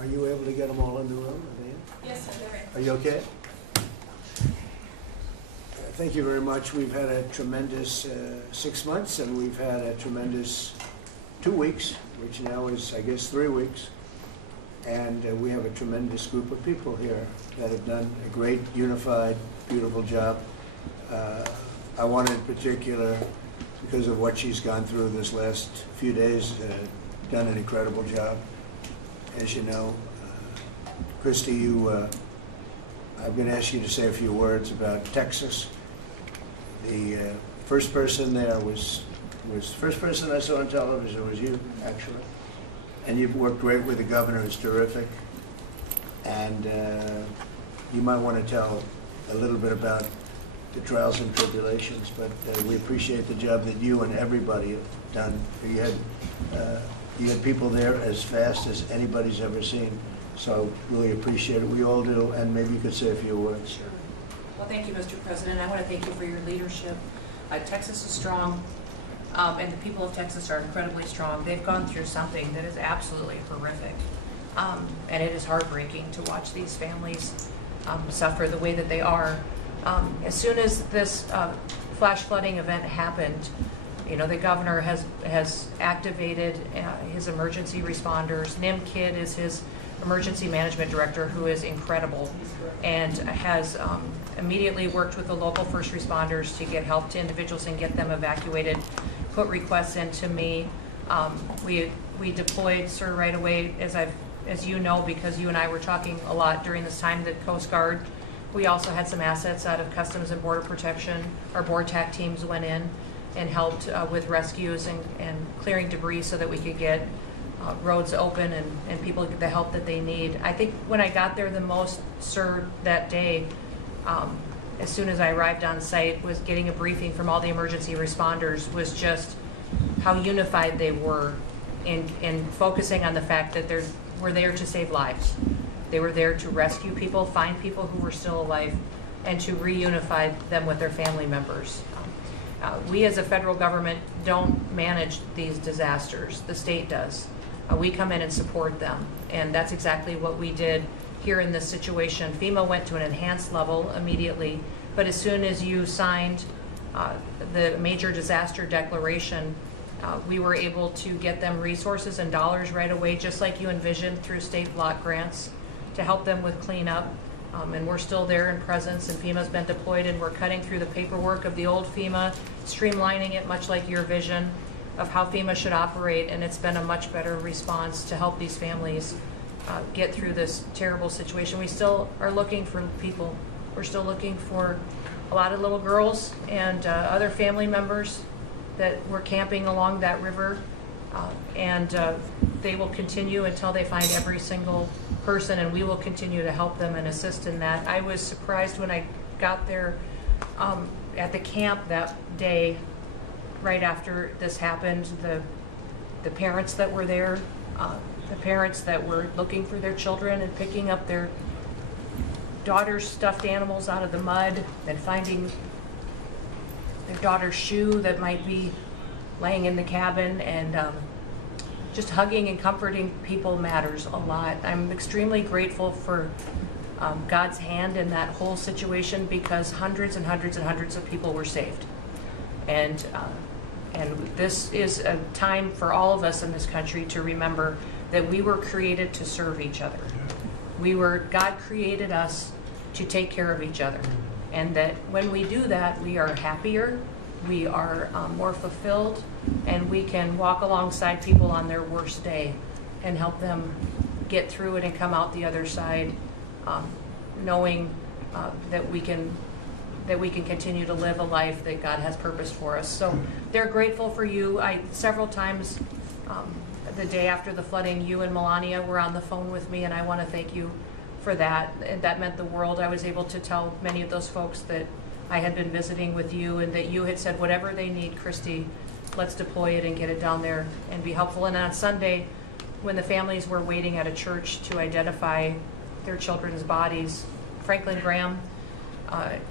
Are you able to get them all in the room? Are they in? Yes, sir, they're in. Are you okay? Thank you very much. We've had a tremendous 6 months, and we've had a tremendous 2 weeks, which now is, I guess, 3 weeks. And we have a tremendous group of people here that have done a great, unified, beautiful job. I want in particular, because of what she's gone through this last few days, done an incredible job. As you know, Christy, I'm going to ask you to say a few words about Texas. The first person there was the first person I saw on television was you, actually. And you've worked great with the governor, who's terrific. And you might want to tell a little bit about the trials and tribulations, but we appreciate the job that you and everybody have done. You had people there as fast as anybody's ever seen, so really appreciate it. We all do, and maybe you could say a few words. Sure. Well, thank you, Mr. President. I want to thank you for your leadership. Texas is strong, and the people of Texas are incredibly strong. They've gone through something that is absolutely horrific, and it is heartbreaking to watch these families suffer the way that they are. As soon as this flash flooding event happened, you know, the governor has activated his emergency responders. Nim Kidd is his emergency management director, who is incredible, and has immediately worked with the local first responders to get help to individuals and get them evacuated, put requests into me. We deployed, sir, right away, as you know, because you and I were talking a lot during this time, the Coast Guard. We also had some assets out of Customs and Border Protection. Our BORTAC teams went in and helped with rescues and clearing debris so that we could get roads open and people get the help that they need. I think when I got there the most, sir, that day, as soon as I arrived on site, was getting a briefing from all the emergency responders, was just how unified they were in focusing on the fact that we're there to save lives. They were there to rescue people, find people who were still alive, and to reunify them with their family members. We as a federal government don't manage these disasters. The state does. We come in and support them, and that's exactly what we did here in this situation. FEMA went to an enhanced level immediately, but as soon as you signed the major disaster declaration, we were able to get them resources and dollars right away, just like you envisioned, through state block grants to help them with cleanup. And we're still there in presence, and FEMA's been deployed, and we're cutting through the paperwork of the old FEMA, streamlining it much like your vision of how FEMA should operate, and it's been a much better response to help these families get through this terrible situation. We still are looking for people. We're still looking for a lot of little girls and other family members that were camping along that river, and they will continue until they find every single person, and we will continue to help them and assist in that. I was surprised when I got there at the camp that day, right after this happened, the parents that were there, the parents that were looking for their children and picking up their daughter's stuffed animals out of the mud and finding their daughter's shoe that might be laying in the cabin, and just hugging and comforting people matters a lot. I'm extremely grateful for God's hand in that whole situation, because hundreds and hundreds and hundreds of people were saved. And this is a time for all of us in this country to remember that we were created to serve each other. God created us to take care of each other. And that when we do that, we are happier, we are more fulfilled, and we can walk alongside people on their worst day and help them get through it and come out the other side, knowing that we can continue to live a life that God has purposed for us. So they're grateful for you. Several times the day after the flooding, you and Melania were on the phone with me, and I want to thank you for that. And that meant the world. I was able to tell many of those folks that I had been visiting with you, and that you had said, whatever they need, Christy, let's deploy it and get it down there and be helpful. And on Sunday, when the families were waiting at a church to identify their children's bodies, Franklin Graham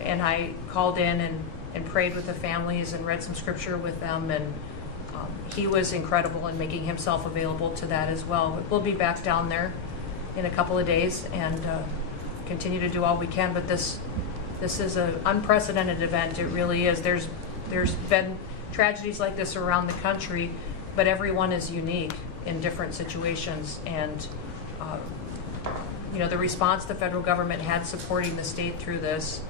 and I called in and prayed with the families and read some scripture with them, and he was incredible in making himself available to that as well. We'll be back down there in a couple of days and continue to do all we can. But this is an unprecedented event. It really is. There's been tragedies like this around the country, but everyone is unique in different situations. And the response the federal government had supporting the state through this,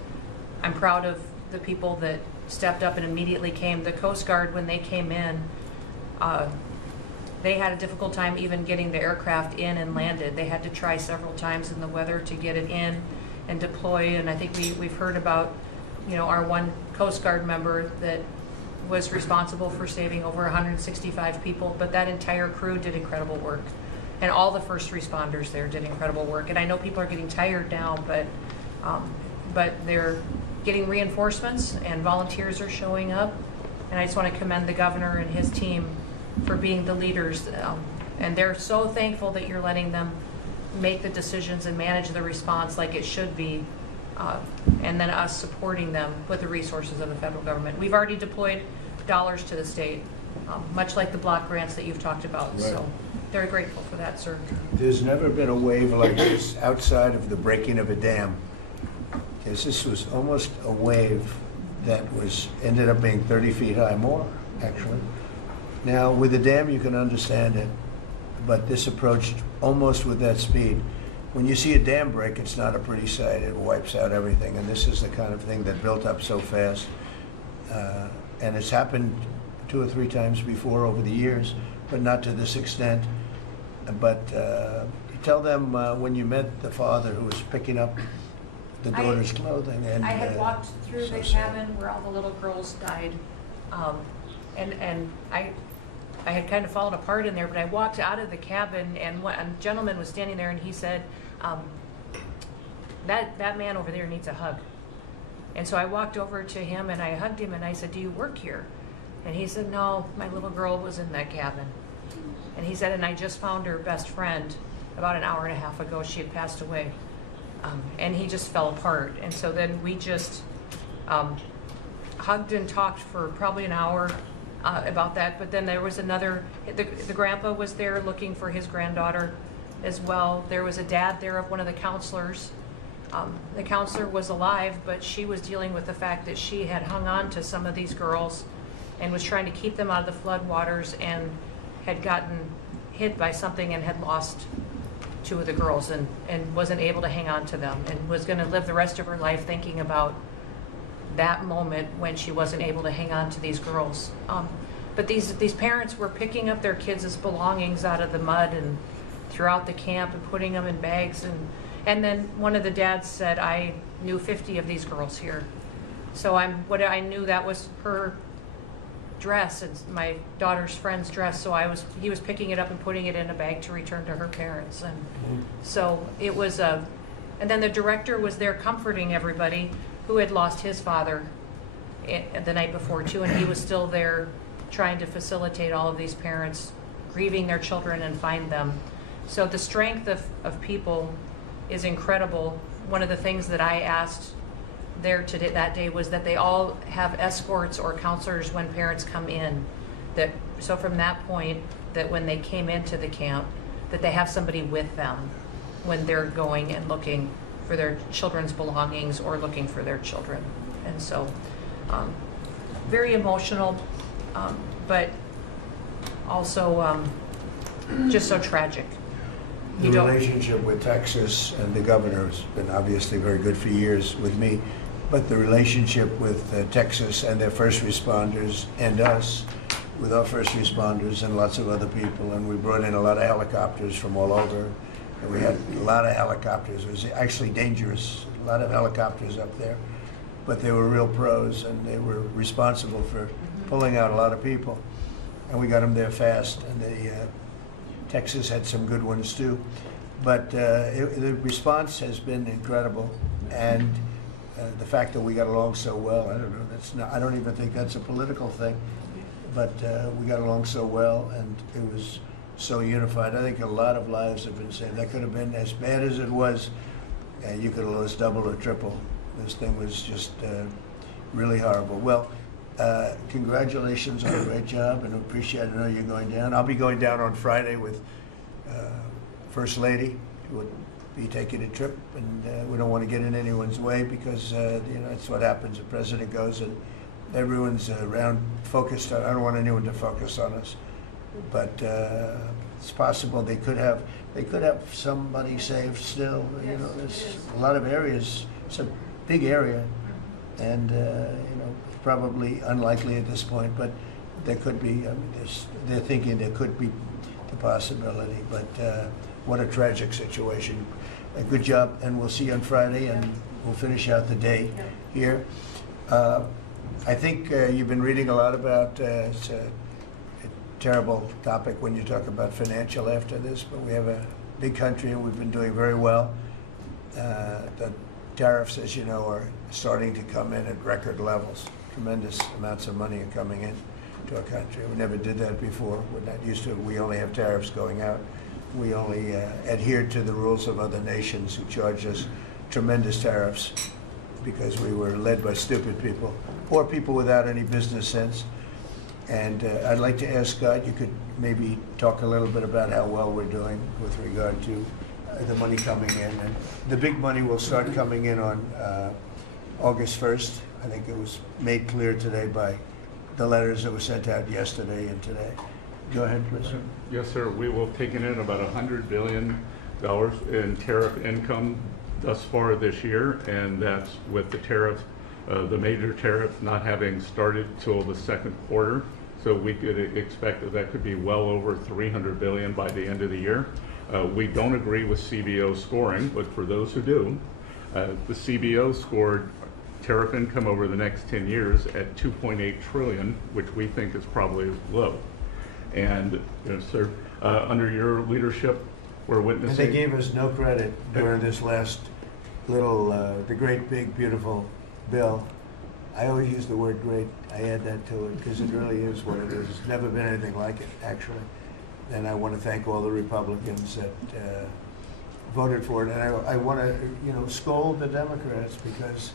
I'm proud of the people that stepped up and immediately came. The Coast Guard, when they came in, they had a difficult time even getting the aircraft in and landed. They had to try several times in the weather to get it in and deploy. And I think we've heard about, our one Coast Guard member that was responsible for saving over 165 people, but that entire crew did incredible work. And all the first responders there did incredible work. And I know people are getting tired now, but they're getting reinforcements and volunteers are showing up. And I just want to commend the governor and his team for being the leaders. And they're so thankful that you're letting them make the decisions and manage the response like it should be. And then us supporting them with the resources of the federal government. We've already deployed dollars to the state, much like the block grants that you've talked about. Right. So very grateful for that, sir. There's never been a wave like this outside of the breaking of a dam. Because this was almost a wave that ended up being 30 feet high, more actually. Now with the dam you can understand it, but this approached almost with that speed. When you see a dam break, it's not a pretty sight. It wipes out everything, and this is the kind of thing that built up so fast. And it's happened 2 or 3 times before over the years, but not to this extent. But tell them when you met the father who was picking up the daughter's clothing. And I had walked through the cabin where all the little girls died, and I had kind of fallen apart in there, but I walked out of the cabin, and a gentleman was standing there, and he said, that man over there needs a hug. And so I walked over to him, and I hugged him, and I said, do you work here? And he said, no, my little girl was in that cabin. And he said, and I just found her best friend about an hour and a half ago. She had passed away. And he just fell apart. And so then we just hugged and talked for probably an hour about that. But then there was the grandpa was there looking for his granddaughter as well. There was a dad there of one of the counselors. The counselor was alive, but she was dealing with the fact that she had hung on to some of these girls and was trying to keep them out of the floodwaters and had gotten hit by something and had lost 2 of the girls and wasn't able to hang on to them and was going to live the rest of her life thinking about that moment when she wasn't able to hang on to these girls. But these parents were picking up their kids' belongings out of the mud and throughout the camp and putting them in bags. And then one of the dads said, I knew 50 of these girls here. So I knew that was her dress and my daughter's friend's dress. So he was picking it up and putting it in a bag to return to her parents. And so it was and then the director was there comforting everybody who had lost his father the night before too, and he was still there trying to facilitate all of these parents grieving their children and find them. So the strength of people is incredible. One of the things that I asked there today, that day, was that they all have escorts or counselors when parents come in. So from that point, that when they came into the camp, that they have somebody with them when they're going and looking for their children's belongings or looking for their children. And so very emotional, but also just so tragic. The relationship with Texas and the governor has been obviously very good for years with me, but the relationship with Texas and their first responders and us with our first responders and lots of other people, and we brought in a lot of helicopters from all over, and we had a lot of helicopters. It was actually dangerous, a lot of helicopters up there, but they were real pros, and they were responsible for pulling out a lot of people, and we got them there fast, and Texas had some good ones too, but the response has been incredible, and the fact that we got along so well, I don't know, I don't even think that's a political thing, but we got along so well, and it was so unified. I think a lot of lives have been saved. That could have been as bad as it was, you could have lost double or triple. This thing was just really horrible. Well, congratulations on a great job, and appreciate it. I know you're going down. I'll be going down on Friday with First Lady would be taking a trip, and we don't want to get in anyone's way because that's what happens. The president goes and everyone's around focused on. I don't want anyone to focus on us, but it's possible they could have somebody saved still. There's a lot of areas. It's a big area, and probably unlikely at this point, but there could be. They're thinking there could be the possibility, but what a tragic situation. A good job, and we'll see you on Friday, and we'll finish out the day here. I think you've been reading a lot about, it's a terrible topic when you talk about financial after this, but we have a big country and we've been doing very well. The tariffs, as you know, are starting to come in at record levels. Tremendous amounts of money are coming in to our country. We never did that before. We're not used to it. We only have tariffs going out. We only adhere to the rules of other nations who charge us tremendous tariffs because we were led by stupid people or people without any business sense. And I'd like to ask Scott, you could maybe talk a little bit about how well we're doing with regard to the money coming in. And the big money will start coming in on August 1st. I think it was made clear today by the letters that were sent out yesterday and today. Go ahead, please. Yes, sir. We will take in about $100 billion in tariff income thus far this year, and that's with the tariff, the major tariff not having started till the second quarter. So we could expect that could be well over $300 billion by the end of the year. We don't agree with CBO scoring, but for those who do, the CBO scored tariff income over the next 10 years at $2.8 trillion, which we think is probably low. And sir, under your leadership, we're witnessing. And they gave us no credit during this last little, the great, big, beautiful bill. I always use the word great. I add that to it because it really is what it is. It's never been anything like it, actually. And I want to thank all the Republicans that voted for it. And I want to, scold the Democrats because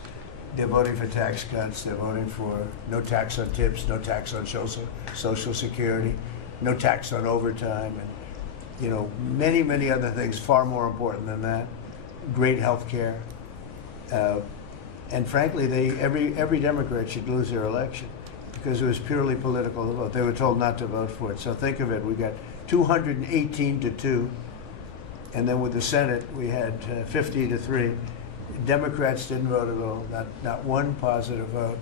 they're voting for tax cuts. They're voting for no tax on tips, no tax on Social Security, no tax on overtime, and many, many other things far more important than that. Great health care, and frankly, every Democrat should lose their election because it was purely political to vote. They were told not to vote for it. So think of it: we got 218 to 2, and then with the Senate we had 50 to 3. Democrats didn't vote at all. Not one positive vote.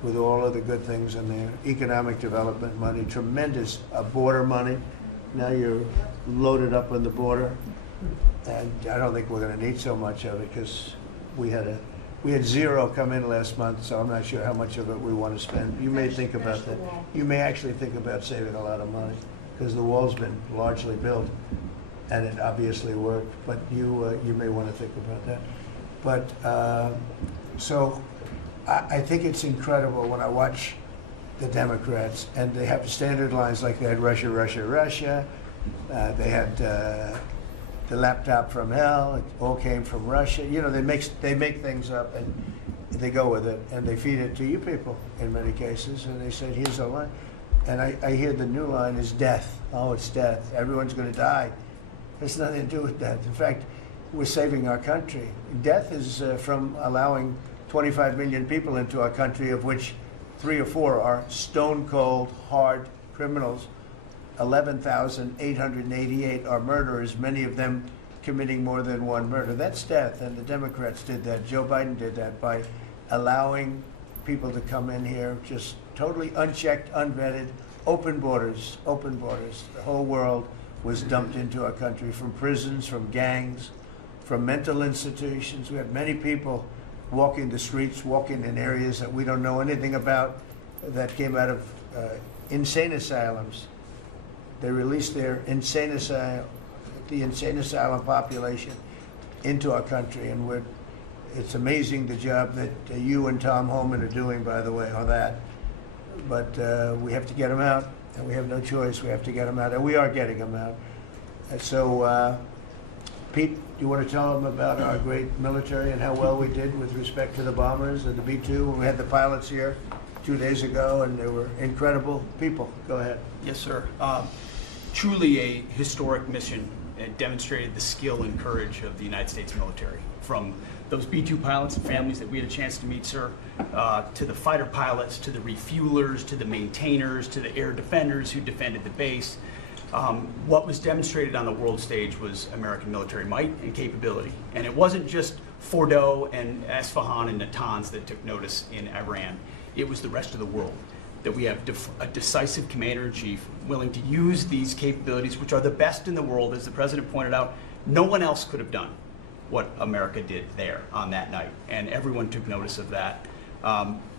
With all of the good things in there, economic development money, tremendous border money. Now you're loaded up on the border, and I don't think we're going to need so much of it because we had zero come in last month, so I'm not sure how much of it we want to spend. You may think about that. You may actually think about saving a lot of money because the wall's been largely built, and it obviously worked. But you may want to think about that. But so. I think it's incredible when I watch the Democrats, and they have standard lines like they had Russia, Russia, Russia. They had the laptop from hell. It all came from Russia. They make things up and they go with it, and they feed it to you people in many cases. And they said, "Here's a line," and I hear the new line is death. Oh, it's death. Everyone's going to die. There's nothing to do with that. In fact, we're saving our country. Death is from allowing 25 million people into our country, of which 3 or 4 are stone-cold, hard criminals. 11,888 are murderers, many of them committing more than one murder. That's death, and the Democrats did that. Joe Biden did that by allowing people to come in here just totally unchecked, unvetted, open borders, open borders. The whole world was dumped into our country from prisons, from gangs, from mental institutions. We have many people walking the streets, walking in areas that we don't know anything about, that came out of insane asylums. They released their the insane asylum population into our country, and it's amazing the job that you and Tom Homan are doing, by the way, on that. But we have to get them out, and we have no choice. We have to get them out, and we are getting them out. And so, Pete, do you want to tell them about our great military and how well we did with respect to the bombers and the B-2 when we had the pilots here 2 days ago, and they were incredible people? Go ahead. Yes, sir. Truly a historic mission It demonstrated the skill and courage of the United States military, from those B-2 pilots and families that we had a chance to meet, sir, to the fighter pilots, to the refuelers, to the maintainers, to the air defenders who defended the base. What was demonstrated on the world stage was American military might and capability. And it wasn't just Fordo and Esfahan and Natanz that took notice in Iran. It was the rest of the world, that we have a decisive commander-in-chief willing to use these capabilities, which are the best in the world. As the president pointed out, no one else could have done what America did there on that night, and everyone took notice of that.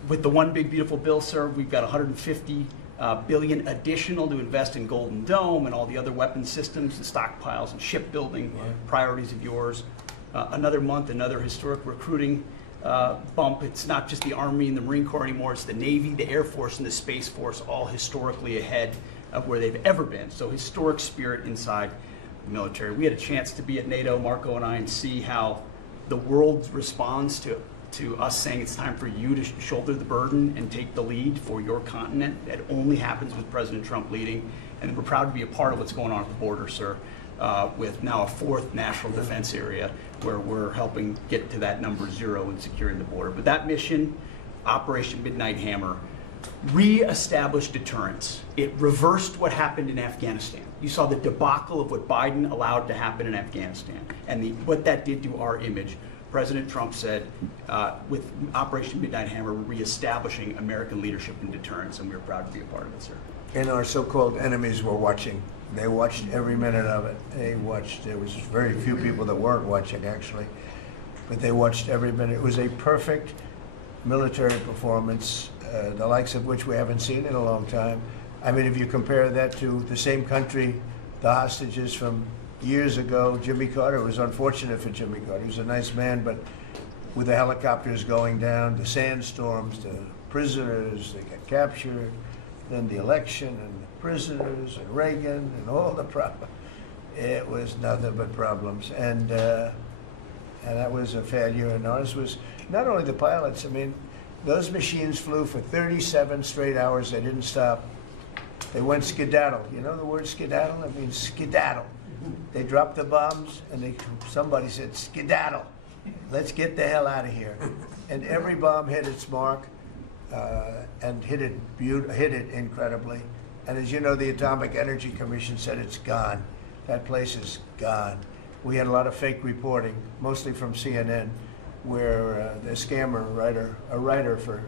With the one big beautiful bill, sir, we've got 150 billion additional to invest in Golden Dome and all the other weapon systems, the stockpiles and shipbuilding priorities of yours. Another month, another historic recruiting bump. It's not just the Army and the Marine Corps anymore, it's the Navy, the Air Force, and the Space Force, all historically ahead of where they've ever been. So historic spirit inside the military. We had a chance to be at NATO, Marco and I, and see how the world responds to us saying it's time for you to shoulder the burden and take the lead for your continent. That only happens with President Trump leading. And we're proud to be a part of what's going on at the border, sir, with now a fourth national defense area where we're helping get to that number 0 in securing the border. But that mission, Operation Midnight Hammer, re-established deterrence. It reversed what happened in Afghanistan. You saw the debacle of what Biden allowed to happen in Afghanistan and what that did to our image. President Trump said, with Operation Midnight Hammer, we're reestablishing American leadership and deterrence, and we're proud to be a part of it, sir. And our so-called enemies were watching. They watched every minute of it. They watched. There was very few people that weren't watching, actually, but they watched every minute. It was a perfect military performance, the likes of which we haven't seen in a long time. I mean, if you compare that to the same country, the hostages from years ago, Jimmy Carter, it was unfortunate for Jimmy Carter. He was a nice man, but with the helicopters going down, the sandstorms, the prisoners, they got captured, then the election and the prisoners and Reagan and all the problems. It was nothing but problems. And that was a failure. And ours was not only the pilots. I mean, those machines flew for 37 straight hours. They didn't stop. They went skedaddle. You know the word skedaddle? It means skedaddle. They dropped the bombs, and somebody said, skedaddle. Let's get the hell out of here. And every bomb hit its mark and hit it incredibly. And as you know, the Atomic Energy Commission said it's gone. That place is gone. We had a lot of fake reporting, mostly from CNN, where the scammer writer, a writer for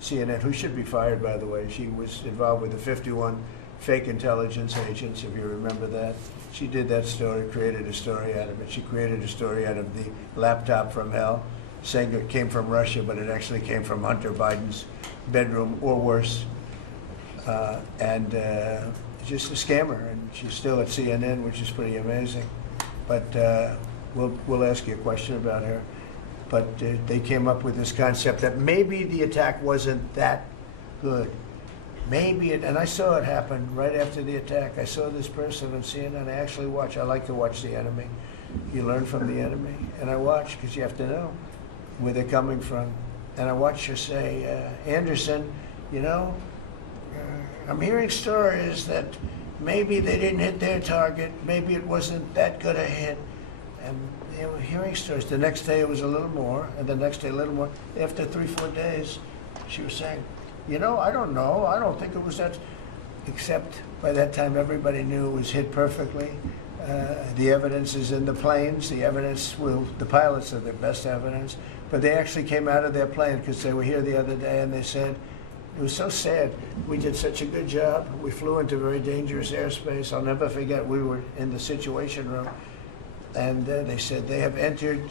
CNN, who should be fired, by the way, she was involved with the 51 fake intelligence agents, if you remember that. She did that story, created a story out of it. She created a story out of the laptop from hell, saying it came from Russia, but it actually came from Hunter Biden's bedroom, or worse. Just a scammer, and she's still at CNN, which is pretty amazing. But we'll ask you a question about her. But they came up with this concept that maybe the attack wasn't that good. Maybe it, and I saw it happen right after the attack. I saw this person on CNN. I like to watch the enemy. You learn from the enemy. And I watch, because you have to know where they're coming from. And I watched her say, Anderson, you know, I'm hearing stories that maybe they didn't hit their target. Maybe it wasn't that good a hit. And they were hearing stories. The next day it was a little more, and the next day a little more. After 3-4 days, she was saying, you know, I don't know. I don't think it was that. Except by that time, everybody knew it was hit perfectly. The evidence is in the planes. The evidence the pilots are the best evidence. But they actually came out of their plane, because they were here the other day, and they said, it was so sad. We did such a good job. We flew into very dangerous airspace. I'll never forget, we were in the Situation Room, and they said they have entered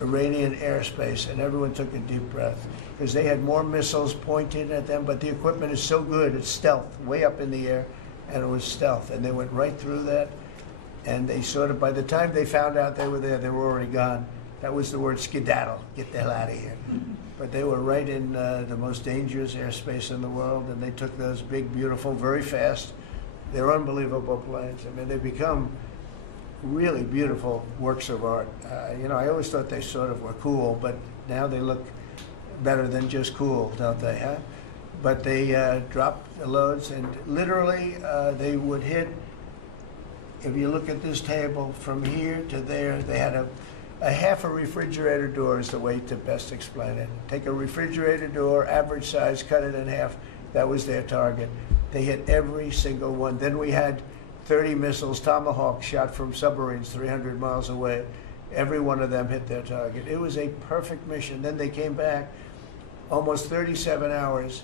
Iranian airspace, and everyone took a deep breath, because they had more missiles pointed at them, but the equipment is so good, it's stealth, way up in the air, and it was stealth, and they went right through that, and they sort of, by the time they found out they were there, they were already gone. That was the word skedaddle, get the hell out of here. But they were right in the most dangerous airspace in the world, and they took those big, beautiful, very fast, they're unbelievable planes. I mean, they become really beautiful works of art. You know, I always thought they sort of were cool, but now they look better than just cool, don't they, huh? But they dropped the loads, and literally they would hit if you look at this table from here to there, they had a half a refrigerator door is the way to best explain it. Take a refrigerator door, average size, cut it in half. That was their target. They hit every single one. Then we had 30 missiles, Tomahawk, shot from submarines 300 miles away. Every one of them hit their target. It was a perfect mission. Then they came back, almost 37 hours.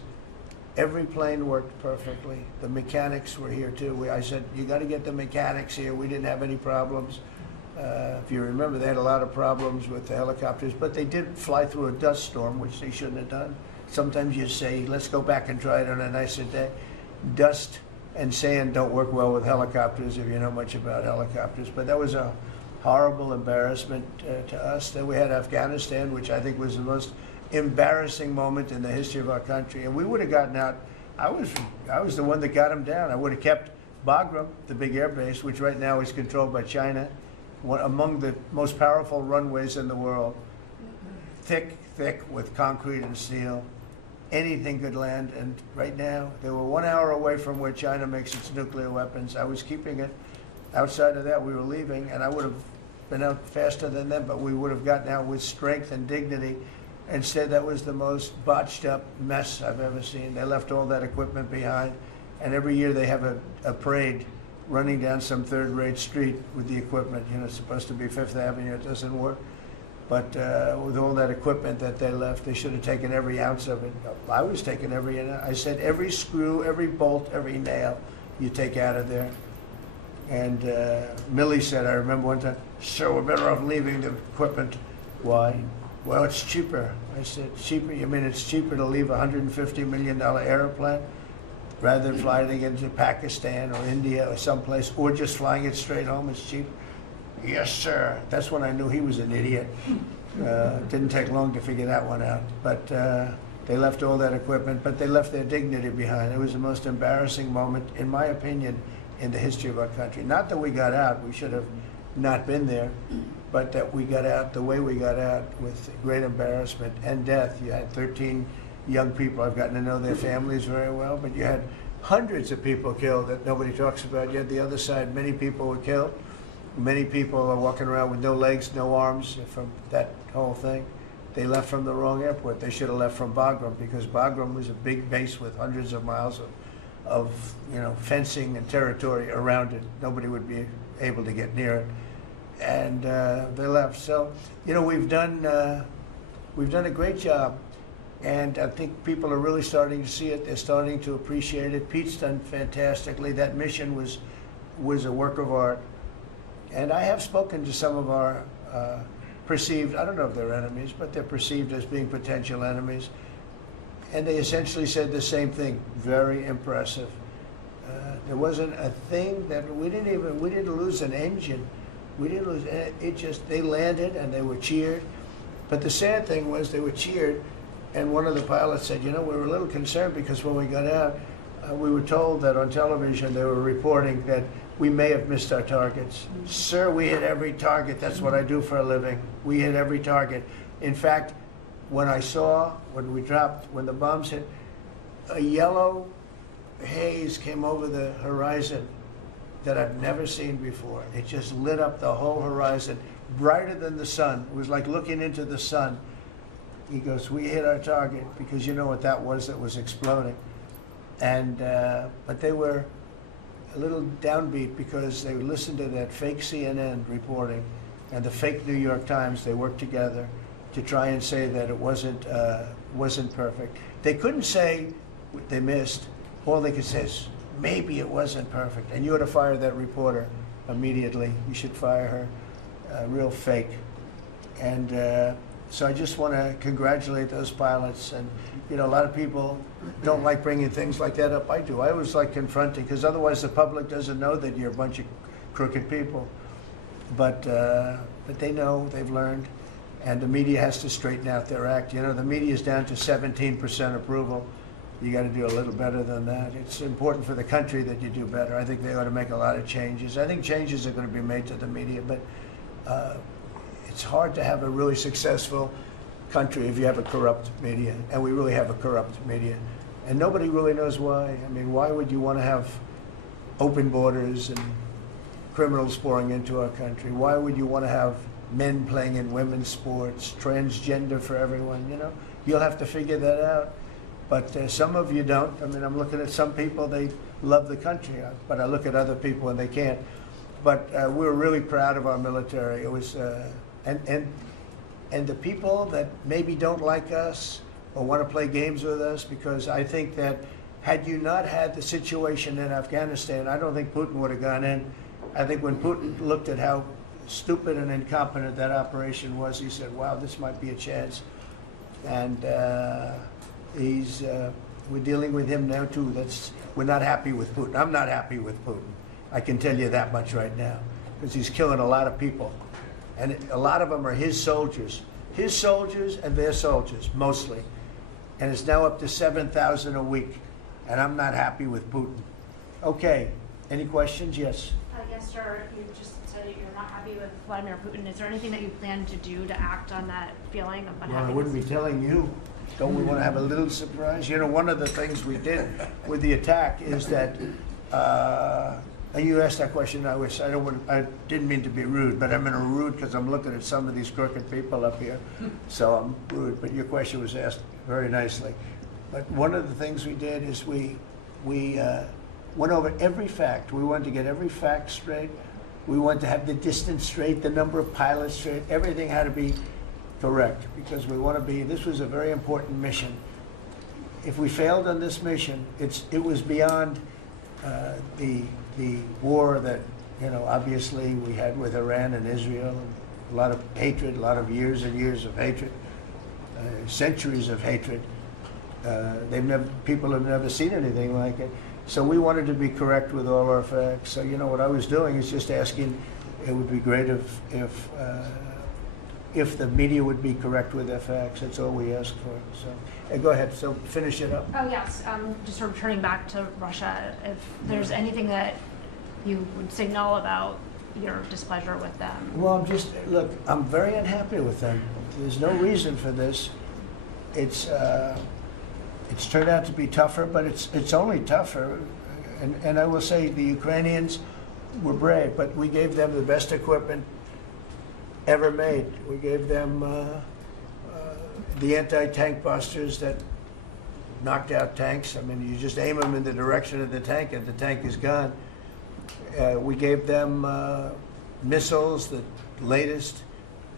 Every plane worked perfectly. The mechanics were here too. I said, you got to get the mechanics here. We didn't have any problems. If you remember, they had a lot of problems with the helicopters, but they did fly through a dust storm, which they shouldn't have done. Sometimes you say, let's go back and try it on a nicer day. Dust and sand don't work well with helicopters if you know much about helicopters, but that was a horrible embarrassment to us. Then we had Afghanistan, which I think was the most embarrassing moment in the history of our country, and we would have gotten out. I was the one that got them down. I would have kept Bagram, the big air base, which right now is controlled by China, one among the most powerful runways in the world, thick with concrete and steel. Anything could land, and right now they were 1 hour away from where China makes its nuclear weapons. I was keeping it. Outside of that, we were leaving, and I would have been out faster than them, but we would have gotten out with strength and dignity. Instead, that was the most botched up mess I've ever seen. They left all that equipment behind, and every year they have a parade running down some third-rate street with the equipment. You know, it's supposed to be Fifth Avenue. It doesn't work. But with all that equipment that they left, they should have taken every ounce of it. I was taking every ounce. I said every screw, every bolt, every nail you take out of there. And Millie said, I remember one time, sir, we're better off leaving the equipment. Why? Well, it's cheaper. I said, cheaper? You mean it's cheaper to leave a $150 million airplane rather than flying it into Pakistan or India or someplace, or just flying it straight home? It's cheaper. Yes, sir. That's when I knew he was an idiot. Didn't take long to figure that one out. But they left all that equipment, but they left their dignity behind. It was the most embarrassing moment, in my opinion, in the history of our country. Not that we got out. We should have not been there, but that we got out the way we got out, with great embarrassment and death. You had 13 young people. I've gotten to know their families very well, but you had hundreds of people killed that nobody talks about. You had the other side, many people were killed. Many people are walking around with no legs, no arms from that whole thing. They left from the wrong airport. They should have left from Bagram, because Bagram was a big base with hundreds of miles of fencing and territory around it. Nobody would be able to get near it. And they left. So, we've done a great job, and I think people are really starting to see it. They're starting to appreciate it. Pete's done fantastically. That mission was a work of art. And I have spoken to some of our perceived, I don't know if they're enemies, but they're perceived as being potential enemies. And they essentially said the same thing. Very impressive. There wasn't a thing that we didn't lose an engine. We didn't lose it. They landed and they were cheered. But the sad thing was they were cheered, and one of the pilots said, we were a little concerned because when we got out, we were told that on television they were reporting that we may have missed our targets. Sir, we hit every target. That's what I do for a living. We hit every target. In fact, when the bombs hit, a yellow haze came over the horizon that I've never seen before. It just lit up the whole horizon, brighter than the sun. It was like looking into the sun. He goes, we hit our target, because you know what that was exploding. And but they were a little downbeat because they listened to that fake CNN reporting and the fake New York Times. They worked together to try and say that it wasn't perfect. They couldn't say they missed. All they could say is, maybe it wasn't perfect. And you ought to fire that reporter immediately. You should fire her. Real fake. And so I just want to congratulate those pilots. And a lot of people don't like bringing things like that up. I do. I always like confronting, because otherwise the public doesn't know that you're a bunch of crooked people. But they know, they've learned, and the media has to straighten out their act. The media is down to 17% approval. You got to do a little better than that. It's important for the country that you do better. I think they ought to make a lot of changes. I think changes are going to be made to the media, but it's hard to have a really successful country if you have a corrupt media, and we really have a corrupt media, and nobody really knows why. I mean, why would you want to have open borders and criminals pouring into our country? Why would you want to have men playing in women's sports, transgender for everyone, you know? You'll have to figure that out. But some of you don't. I mean, I'm looking at some people, they love the country, but I look at other people and they can't. But we're really proud of our military. It was, and the people that maybe don't like us or want to play games with us, because I think that had you not had the situation in Afghanistan, I don't think Putin would have gone in. I think when Putin looked at how stupid and incompetent that operation was, he said, wow, this might be a chance. And we're dealing with him now too. We're not happy with Putin. I'm not happy with Putin. I can tell you that much right now, because he's killing a lot of people. And a lot of them are his soldiers and their soldiers, mostly. And it's now up to 7,000 a week. And I'm not happy with Putin. Okay, any questions? Yes. Yes, sir. You just said that you're not happy with Vladimir Putin. Is there anything that you plan to do to act on that feeling of unhappiness? Well, I wouldn't be telling you. Don't we want to have a little surprise? You know, one of the things we did with the attack is that, and you asked that question, I didn't mean to be rude, but I'm in a rude because I'm looking at some of these crooked people up here, so I'm rude, but your question was asked very nicely. But one of the things we did is we went over every fact. We wanted to get every fact straight. We wanted to have the distance straight, the number of pilots straight. Everything had to be correct, because we want to be, this was a very important mission. If we failed on this mission, it was beyond the war that, you know, obviously we had with Iran and Israel, a lot of hatred, a lot of years and years of hatred, centuries of hatred. People have never seen anything like it. So we wanted to be correct with all our facts. So, you know, what I was doing is just asking, it would be great if the media would be correct with their facts. That's all we ask for. So, go ahead. So finish it up. Oh, yes. Just sort of turning back to Russia, if there's anything that you would signal about your displeasure with them. Well, look, I'm very unhappy with them. There's no reason for this. It's turned out to be tougher, but it's only tougher. And I will say the Ukrainians were brave, but we gave them the best equipment ever made. We gave them the anti-tank busters that knocked out tanks. I mean, you just aim them in the direction of the tank and the tank is gone. We gave them missiles, the latest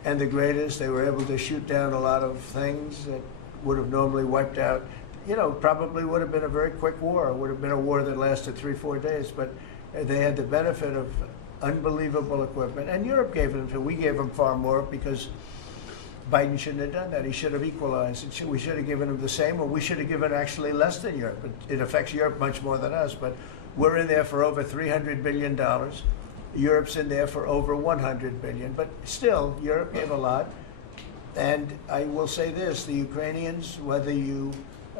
and the greatest. They were able to shoot down a lot of things that would have normally wiped out. You know, probably would have been a very quick war. It would have been a war that lasted 3-4 days, but they had the benefit of unbelievable equipment. And Europe gave them, we gave them far more, because Biden shouldn't have done that. He should have equalized. We should have given them the same, or we should have given actually less than Europe. It affects Europe much more than us, but we're in there for over $300 billion. Europe's in there for over $100 billion, but still, Europe gave a lot. And I will say this, the Ukrainians, whether you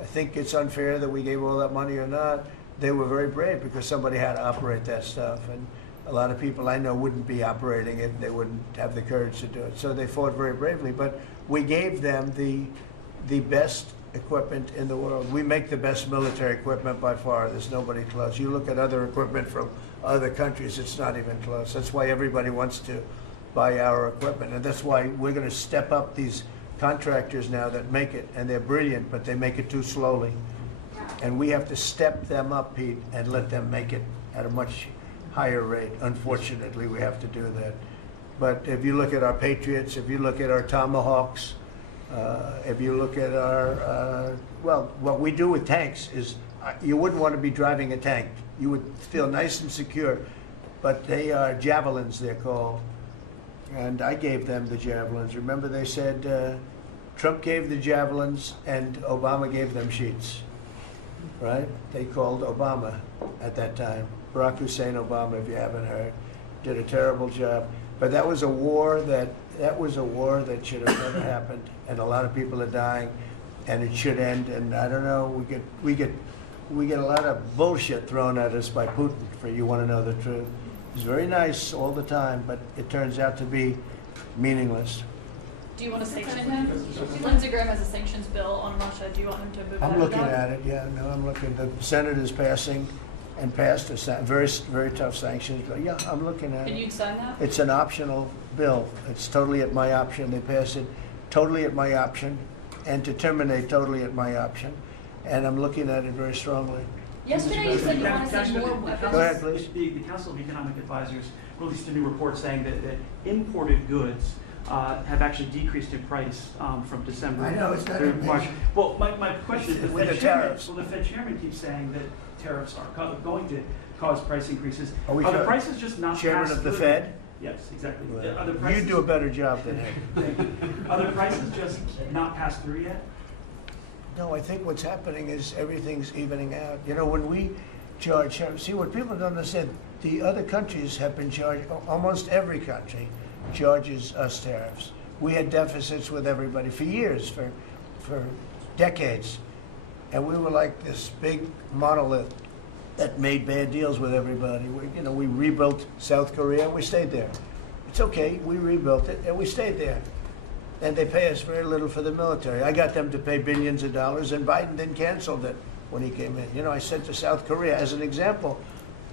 think it's unfair that we gave all that money or not, they were very brave, because somebody had to operate that stuff. And a lot of people I know wouldn't be operating it. They wouldn't have the courage to do it. So they fought very bravely. But we gave them the best equipment in the world. We make the best military equipment by far. There's nobody close. You look at other equipment from other countries, it's not even close. That's why everybody wants to buy our equipment. And that's why we're going to step up these contractors now that make it. And they're brilliant, but they make it too slowly. And we have to step them up, Pete, and let them make it at a much higher rate. Unfortunately, we have to do that. But if you look at our Patriots, if you look at our Tomahawks, if you look at our, well, what we do with tanks is, you wouldn't want to be driving a tank. You would feel nice and secure. But they are javelins, they're called. And I gave them the javelins. Remember, they said Trump gave the javelins and Obama gave them sheets, right? They called Obama at that time. Barack Hussein Obama, if you haven't heard, did a terrible job. But that was a war that should have never happened, and a lot of people are dying, and it should end. And I don't know, we get a lot of bullshit thrown at us by Putin. For you want to know the truth, he's very nice all the time, but it turns out to be meaningless. Do you want to sanction him? Lindsey Graham has a sanctions bill on Russia. Do you want him to move I'm that looking down? at it. Yeah, no, I'm looking. The Senate is passing and passed very, very tough sanctions. Yeah, I'm looking at And it. you'd sign that? It's an optional bill. It's totally at my option. They pass it totally at my option, and to terminate totally at my option. And I'm looking at it very strongly. Yesterday you said you want to send more weapons. Go ahead, please. The Council of Economic Advisors released a new report saying that imported goods have actually decreased in price from December I know, it's not through in- March. Well, my question is, With the tariffs. the Fed chairman keeps saying that tariffs are going to cause price increases. Are we Are sure? the prices just not Chairman passed of the through? Fed? Yes, exactly. Well, Are the you prices, do a better job than him. Thank you. Are the prices just not passed through yet? No, I think what's happening is everything's evening out. You know, when we charge, see, what people don't understand, the other countries have been charged, almost every country charges us tariffs. We had deficits with everybody for years, for decades. And we were like this big monolith that made bad deals with everybody. We rebuilt South Korea and we stayed there. It's okay, we rebuilt it and we stayed there. And they pay us very little for the military. I got them to pay billions of dollars, and Biden then canceled it when he came in. I said to South Korea, as an example,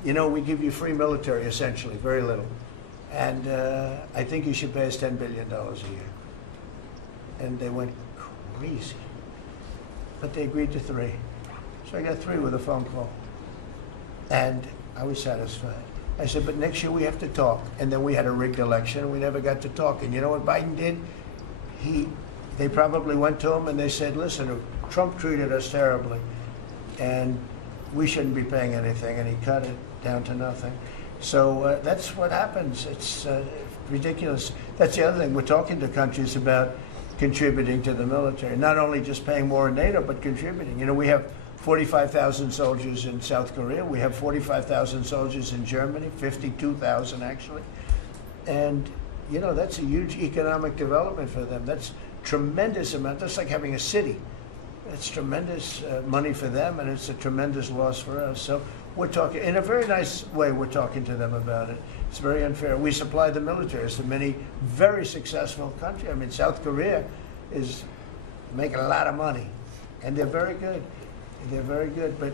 we give you free military, essentially, very little. And I think you should pay us $10 billion a year. And they went crazy. But they agreed to 3. So I got 3 with a phone call. And I was satisfied. I said, but next year we have to talk. And then we had a rigged election, and we never got to talk. And you know what Biden did? They probably went to him and they said, listen, Trump treated us terribly and we shouldn't be paying anything, and he cut it down to nothing. So that's what happens. It's ridiculous. That's the other thing. We're talking to countries about contributing to the military, not only just paying more in NATO, but contributing. We have 45,000 soldiers in South Korea. We have 45,000 soldiers in Germany, 52,000 actually. And that's a huge economic development for them. That's tremendous amount. That's like having a city. It's tremendous money for them, and it's a tremendous loss for us. So we're talking, in a very nice way, we're talking to them about it. It's very unfair. We supply the militaries to many very successful countries. I mean, South Korea is making a lot of money, and they're very good. They're very good, but,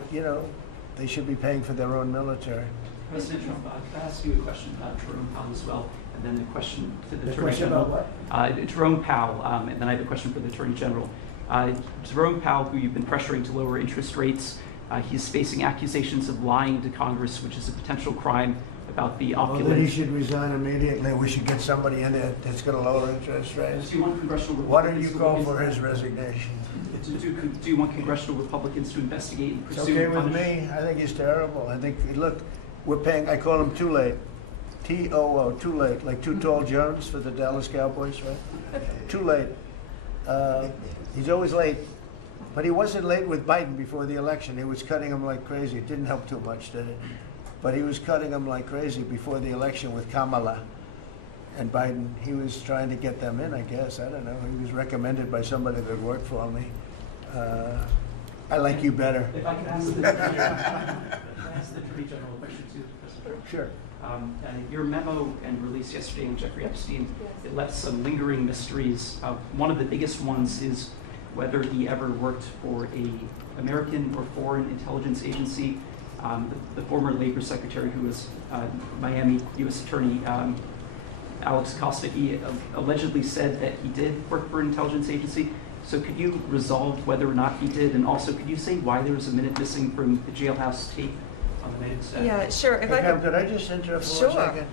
they should be paying for their own military. President Trump, could I ask you a question about Jerome Powell as well, and then a question to the Attorney question General? about what? Jerome Powell, and then I have a question for the Attorney General. Jerome Powell, who you've been pressuring to lower interest rates, he's facing accusations of lying to Congress, which is a potential crime about the Well, then he opulent. should resign immediately. We should get somebody in there that's going to lower interest rates. Do you want congressional Why don't Republicans you to call look for into his that? resignation? Do you want congressional Republicans to investigate and It's pursue okay and with punish? me. I think he's terrible. I think, look, we're paying, I call him Too Late. T-O-O, Too Late, like Too Tall Jones for the Dallas Cowboys, right? Too late. He's always late. But he wasn't late with Biden before the election. He was cutting him like crazy. It didn't help too much, did it? But he was cutting him like crazy before the election with Kamala and Biden. He was trying to get them in, I guess. I don't know. He was recommended by somebody that worked for me. I like you better. If I could ask the Attorney General a question too, President. Sure. Your memo and release yesterday on Jeffrey Epstein, it left some lingering mysteries. One of the biggest ones is whether he ever worked for a American or foreign intelligence agency. The former Labor Secretary, who was Miami U.S. Attorney Alex Costa, he allegedly said that he did work for an intelligence agency. So could you resolve whether or not he did? And also, could you say why there was a minute missing from the jailhouse tape on the night of Saturday? Yeah, sure. If Hey, I Pam, could, could I just interrupt for Sure. 1 second?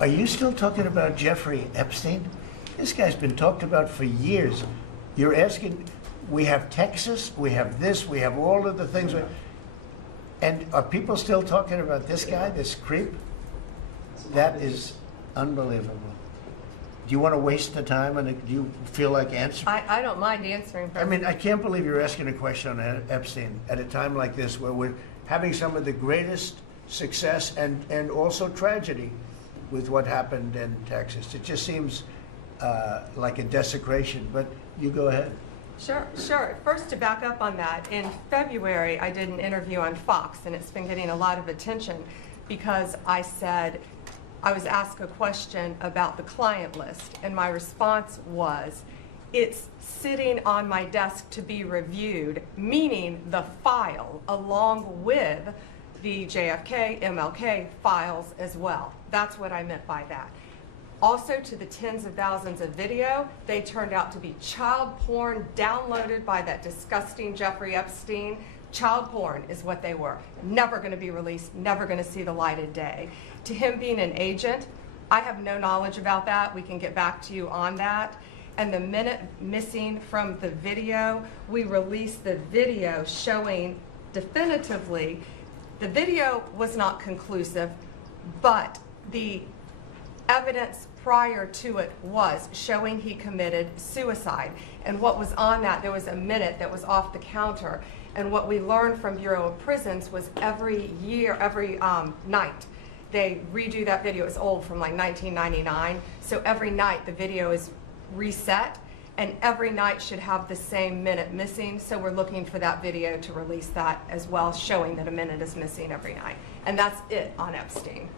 Are you still talking about Jeffrey Epstein? This guy's been talked about for years. You're asking, we have Texas, we have this, we have all of the things. And are people still talking about this guy, this creep? That is unbelievable. Do you want to waste the time, and do you feel like answering? I don't mind answering. I mean, I can't believe you're asking a question on Epstein at a time like this where we're having some of the greatest success and also tragedy with what happened in Texas. It just seems like a desecration, but you go ahead. Sure. First, to back up on that, in February, I did an interview on Fox, and it's been getting a lot of attention because I said, I was asked a question about the client list, and my response was, it's sitting on my desk to be reviewed, meaning the file, along with the JFK, MLK files as well. That's what I meant by that. Also, to the tens of thousands of video, they turned out to be child porn downloaded by that disgusting Jeffrey Epstein. Child porn is what they were. Never going to be released, never going to see the light of day. To him being an agent, I have no knowledge about that. We can get back to you on that. And the minute missing from the video, we released the video showing definitively the video was not conclusive, but the evidence prior to it was showing he committed suicide. And what was on that, there was a minute that was off the counter. And what we learned from Bureau of Prisons was every year, every night, they redo that video. It's old, from like 1999. So every night the video is reset, and every night should have the same minute missing. So we're looking for that video to release that as well, showing that a minute is missing every night. And that's it on Epstein.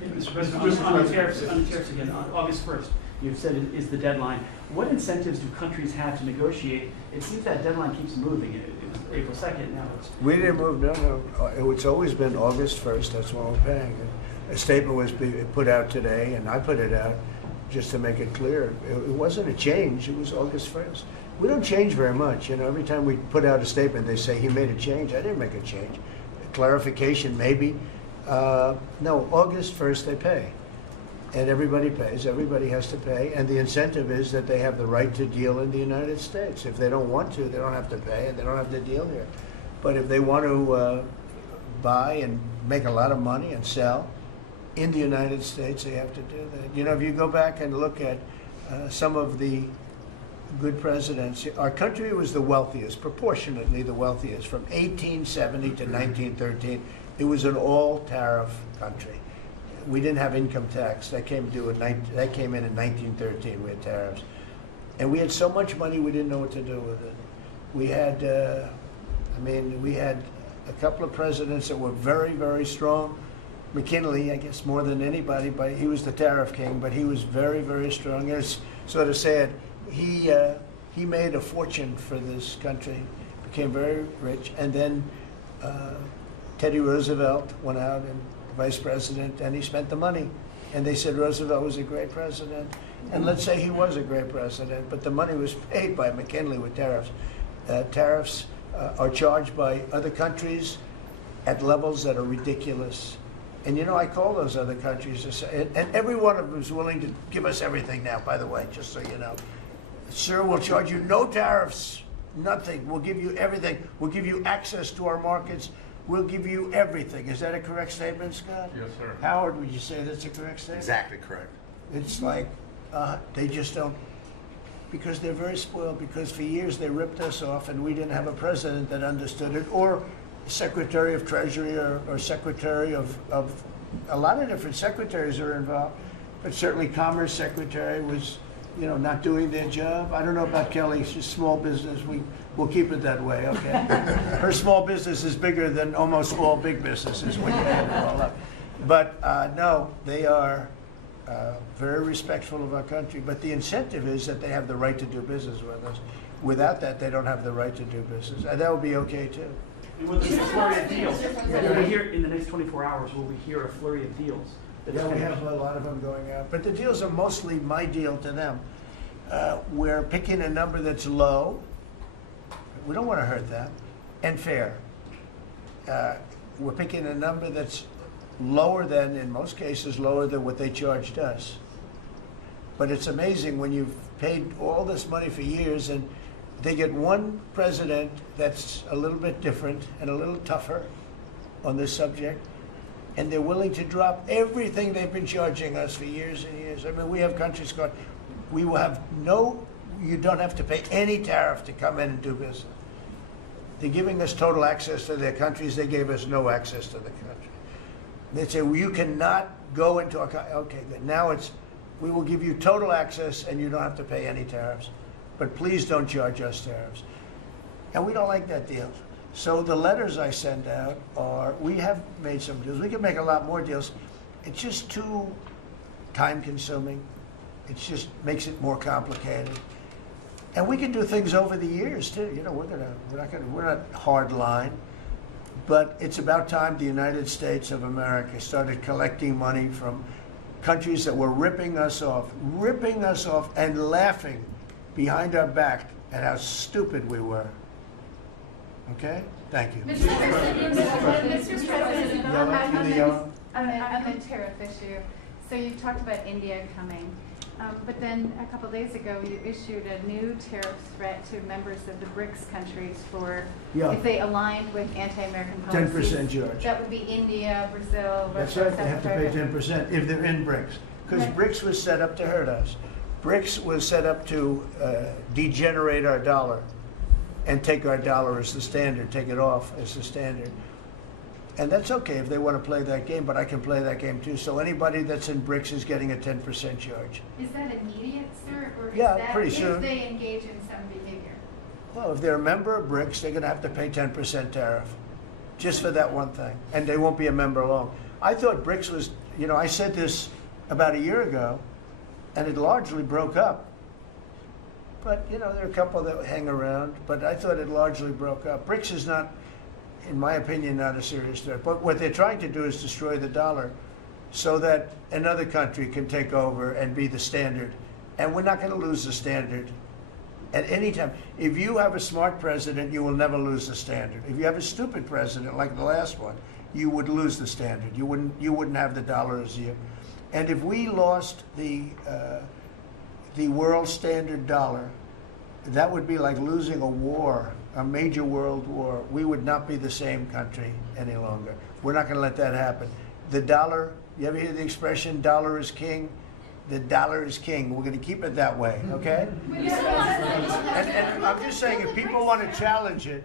Mr. President, on the tariffs again, on August 1st, you've said it is the deadline. What incentives do countries have to negotiate? It seems that deadline keeps moving. It was April 2nd, now it's... We didn't move, no. It's always been August 1st, that's when we're paying. A statement was put out today, and I put it out just to make it clear. It wasn't a change, it was August 1st. We don't change very much, you know. Every time we put out a statement, they say, he made a change. I didn't make a change. Clarification, maybe. No, August 1st they pay. And everybody pays, everybody has to pay, and the incentive is that they have the right to deal in the United States. If they don't want to, they don't have to pay, and they don't have to deal here. But if they want to buy and make a lot of money and sell in the United States, they have to do that. You know, if you go back and look at some of the good presidents, our country was the wealthiest, proportionately the wealthiest, from 1870 to 1913. It was an all-tariff country. We didn't have income tax. That came in in 1913. We had tariffs. And we had so much money we didn't know what to do with it. We had, we had a couple of presidents that were very, very strong. McKinley, I guess more than anybody, but he was the tariff king, but he was very, very strong. It's sort of sad. He made a fortune for this country, became very rich, and then Teddy Roosevelt went out and vice president, and he spent the money. And they said Roosevelt was a great president. And let's say he was a great president, but the money was paid by McKinley with tariffs. Tariffs are charged by other countries at levels that are ridiculous. And you know, I call those other countries to say, and every one of them is willing to give us everything now, by the way, just so you know. Sir, we'll charge you no tariffs, nothing. We'll give you everything. We'll give you access to our markets. We'll give you everything. Is that a correct statement, Scott? Yes, sir. Howard, would you say that's a correct statement? Exactly correct. It's like they just don't, because they're very spoiled, because for years they ripped us off and we didn't have a president that understood it, or Secretary of Treasury or Secretary of a lot of different secretaries are involved, but certainly Commerce Secretary was, you know, not doing their job. I don't know about Kelly, she's small business. We'll keep it that way, okay? Her small business is bigger than almost all big businesses when you add it all up. But no, they are very respectful of our country. But the incentive is that they have the right to do business with us. Without that, they don't have the right to do business. And that would be okay too. And will there be a flurry of deals? Will we hear, in the next 24 hours, will we hear a flurry of deals? Yeah, we have a lot of them going out. But the deals are mostly my deal to them. We're picking a number that's low. We don't want to hurt them. And fair. We're picking a number that's lower than, in most cases, lower than what they charged us. But it's amazing when you've paid all this money for years and they get one president that's a little bit different and a little tougher on this subject, and they're willing to drop everything they've been charging us for years and years. I mean, we have countries going, we will have you don't have to pay any tariff to come in and do business. They're giving us total access to their countries. They gave us no access to the country. They say, well, you cannot go into our country. Okay, good. Now it's, we will give you total access and you don't have to pay any tariffs. But please don't charge us tariffs. And we don't like that deal. So the letters I send out are, we have made some deals. We can make a lot more deals. It's just too time consuming. It just makes it more complicated. And we can do things over the years too. You know, we're not hard line. But it's about time the United States of America started collecting money from countries that were ripping us off and laughing behind our back at how stupid we were. Okay? Thank you. Mr. President, Yellow. on the tariff issue, so you talked about India coming, but then a couple days ago, you issued a new tariff threat to members of the BRICS countries for Yeah. if they aligned with anti-American policies. 10% charge. That would be India, Brazil, That's Russia, right, they have to pay South Africa. 10% if they're in BRICS. Because Right. BRICS was set up to hurt us. BRICS was set up to degenerate our dollar and take our dollar as the standard, take it off as the standard. And that's okay if they want to play that game, but I can play that game too. So anybody that's in BRICS is getting a 10% charge. Is that immediate, sir, or is Yeah, that pretty if soon. they engage in some behavior? Well, if they're a member of BRICS, they're going to have to pay 10% tariff just for that one thing. And they won't be a member long. I thought BRICS was, I said this about a year ago, and it largely broke up. But, there are a couple that hang around, but I thought it largely broke up. BRICS is not, in my opinion, not a serious threat. But what they're trying to do is destroy the dollar so that another country can take over and be the standard. And we're not going to lose the standard at any time. If you have a smart president, you will never lose the standard. If you have a stupid president like the last one, you would lose the standard. You wouldn't have the dollar as you. And if we lost the world standard dollar, that would be like losing a war, a major world war. We would not be the same country any longer. We're not going to let that happen. The dollar, you ever hear the expression, dollar is king? The dollar is king. We're going to keep it that way, okay? And I'm just saying, if people want to challenge it,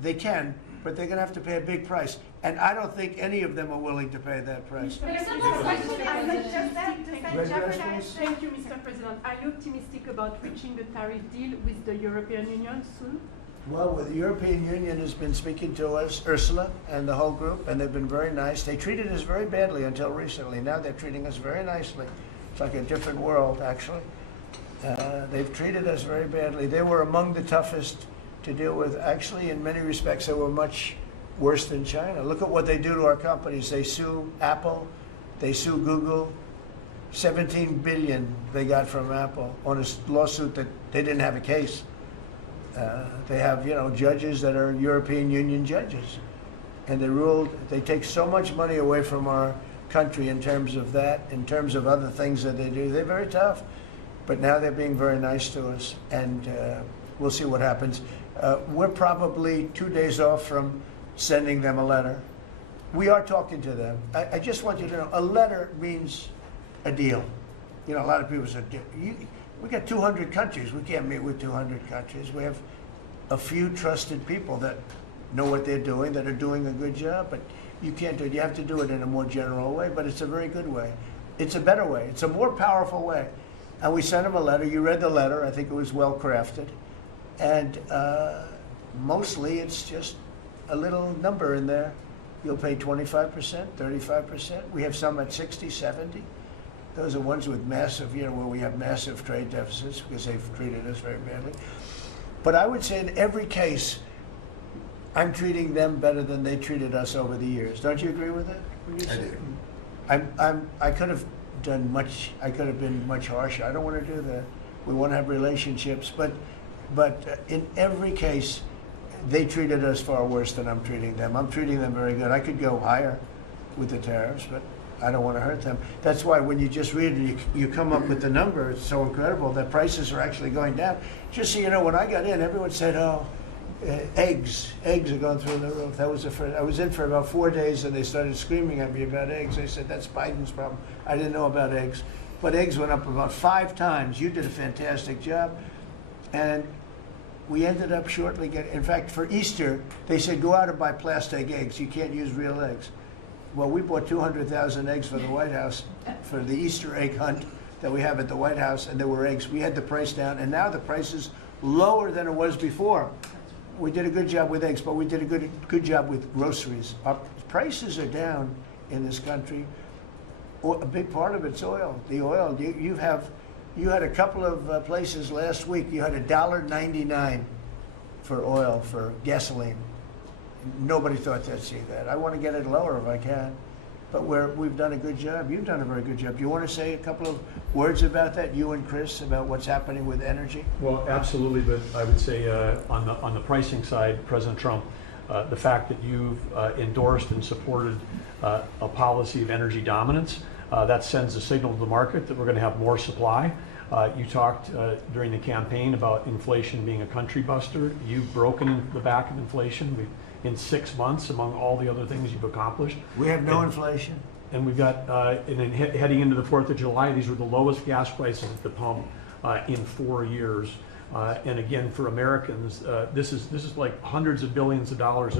they can, but they're going to have to pay a big price. And I don't think any of them are willing to pay that price. Thank you, Mr. President. Are you optimistic about reaching the tariff deal with the European Union soon? Well, the European Union has been speaking to us, Ursula and the whole group, and they've been very nice. They treated us very badly until recently. Now they're treating us very nicely. It's like a different world, actually. They've treated us very badly. They were among the toughest to deal with. Actually, in many respects, they were much worse than China. Look at what they do to our companies. They sue Apple, they sue Google. 17 billion they got from Apple on a lawsuit that they didn't have a case. They have, judges that are European Union judges. And they ruled, they take so much money away from our country in terms of that, in terms of other things that they do. They're very tough. But now they're being very nice to us, and we'll see what happens. We're probably 2 days off from sending them a letter. We are talking to them. I just want you to know, a letter means a deal. A lot of people say, we got 200 countries. We can't meet with 200 countries. We have a few trusted people that know what they're doing, that are doing a good job, but you can't do it. You have to do it in a more general way, but it's a very good way. It's a better way. It's a more powerful way. And we sent them a letter. You read the letter. I think it was well crafted. And mostly it's just a little number in there. You'll pay 25%, 35%. We have some at 60, 70. Those are ones with massive, where we have massive trade deficits because they've treated us very badly. But I would say in every case, I'm treating them better than they treated us over the years. Don't you agree with that? I do. I could have done much. I could have been much harsher. I don't want to do that. We want to have relationships, but in every case, they treated us far worse than I'm treating them. I'm treating them very good. I could go higher with the tariffs, but I don't want to hurt them. That's why when you just read it, you come up with the number. It's so incredible that prices are actually going down. Just so you know, when I got in, everyone said, "Oh, eggs are going through the roof." That was I was in for about 4 days, and they started screaming at me about eggs. They said, "That's Biden's problem." I didn't know about eggs, but eggs went up about 5 times. You did a fantastic job, and we ended up shortly getting. In fact, for Easter, they said, "Go out and buy plastic eggs. You can't use real eggs." Well, we bought 200,000 eggs for the White House for the Easter egg hunt that we have at the White House, and there were eggs. We had the price down, and now the price is lower than it was before. We did a good job with eggs, but we did a good job with groceries. Our prices are down in this country. A big part of it's oil. The oil. You had a couple of places last week. You had $1.99 for oil, for gasoline. Nobody thought they'd see that. I want to get it lower if I can, but we've done a good job. You've done a very good job. Do you want to say a couple of words about that, you and Chris, about what's happening with energy? Well, absolutely, but I would say on the pricing side, President Trump, the fact that you've endorsed and supported a policy of energy dominance, that sends a signal to the market that we're going to have more supply. You talked during the campaign about inflation being a country buster. You've broken the back of inflation in 6 months, among all the other things you've accomplished. We have no inflation. And we've got, and then heading into the 4th of July, these were the lowest gas prices at the pump in 4 years. And again, for Americans, this is like hundreds of billions of dollars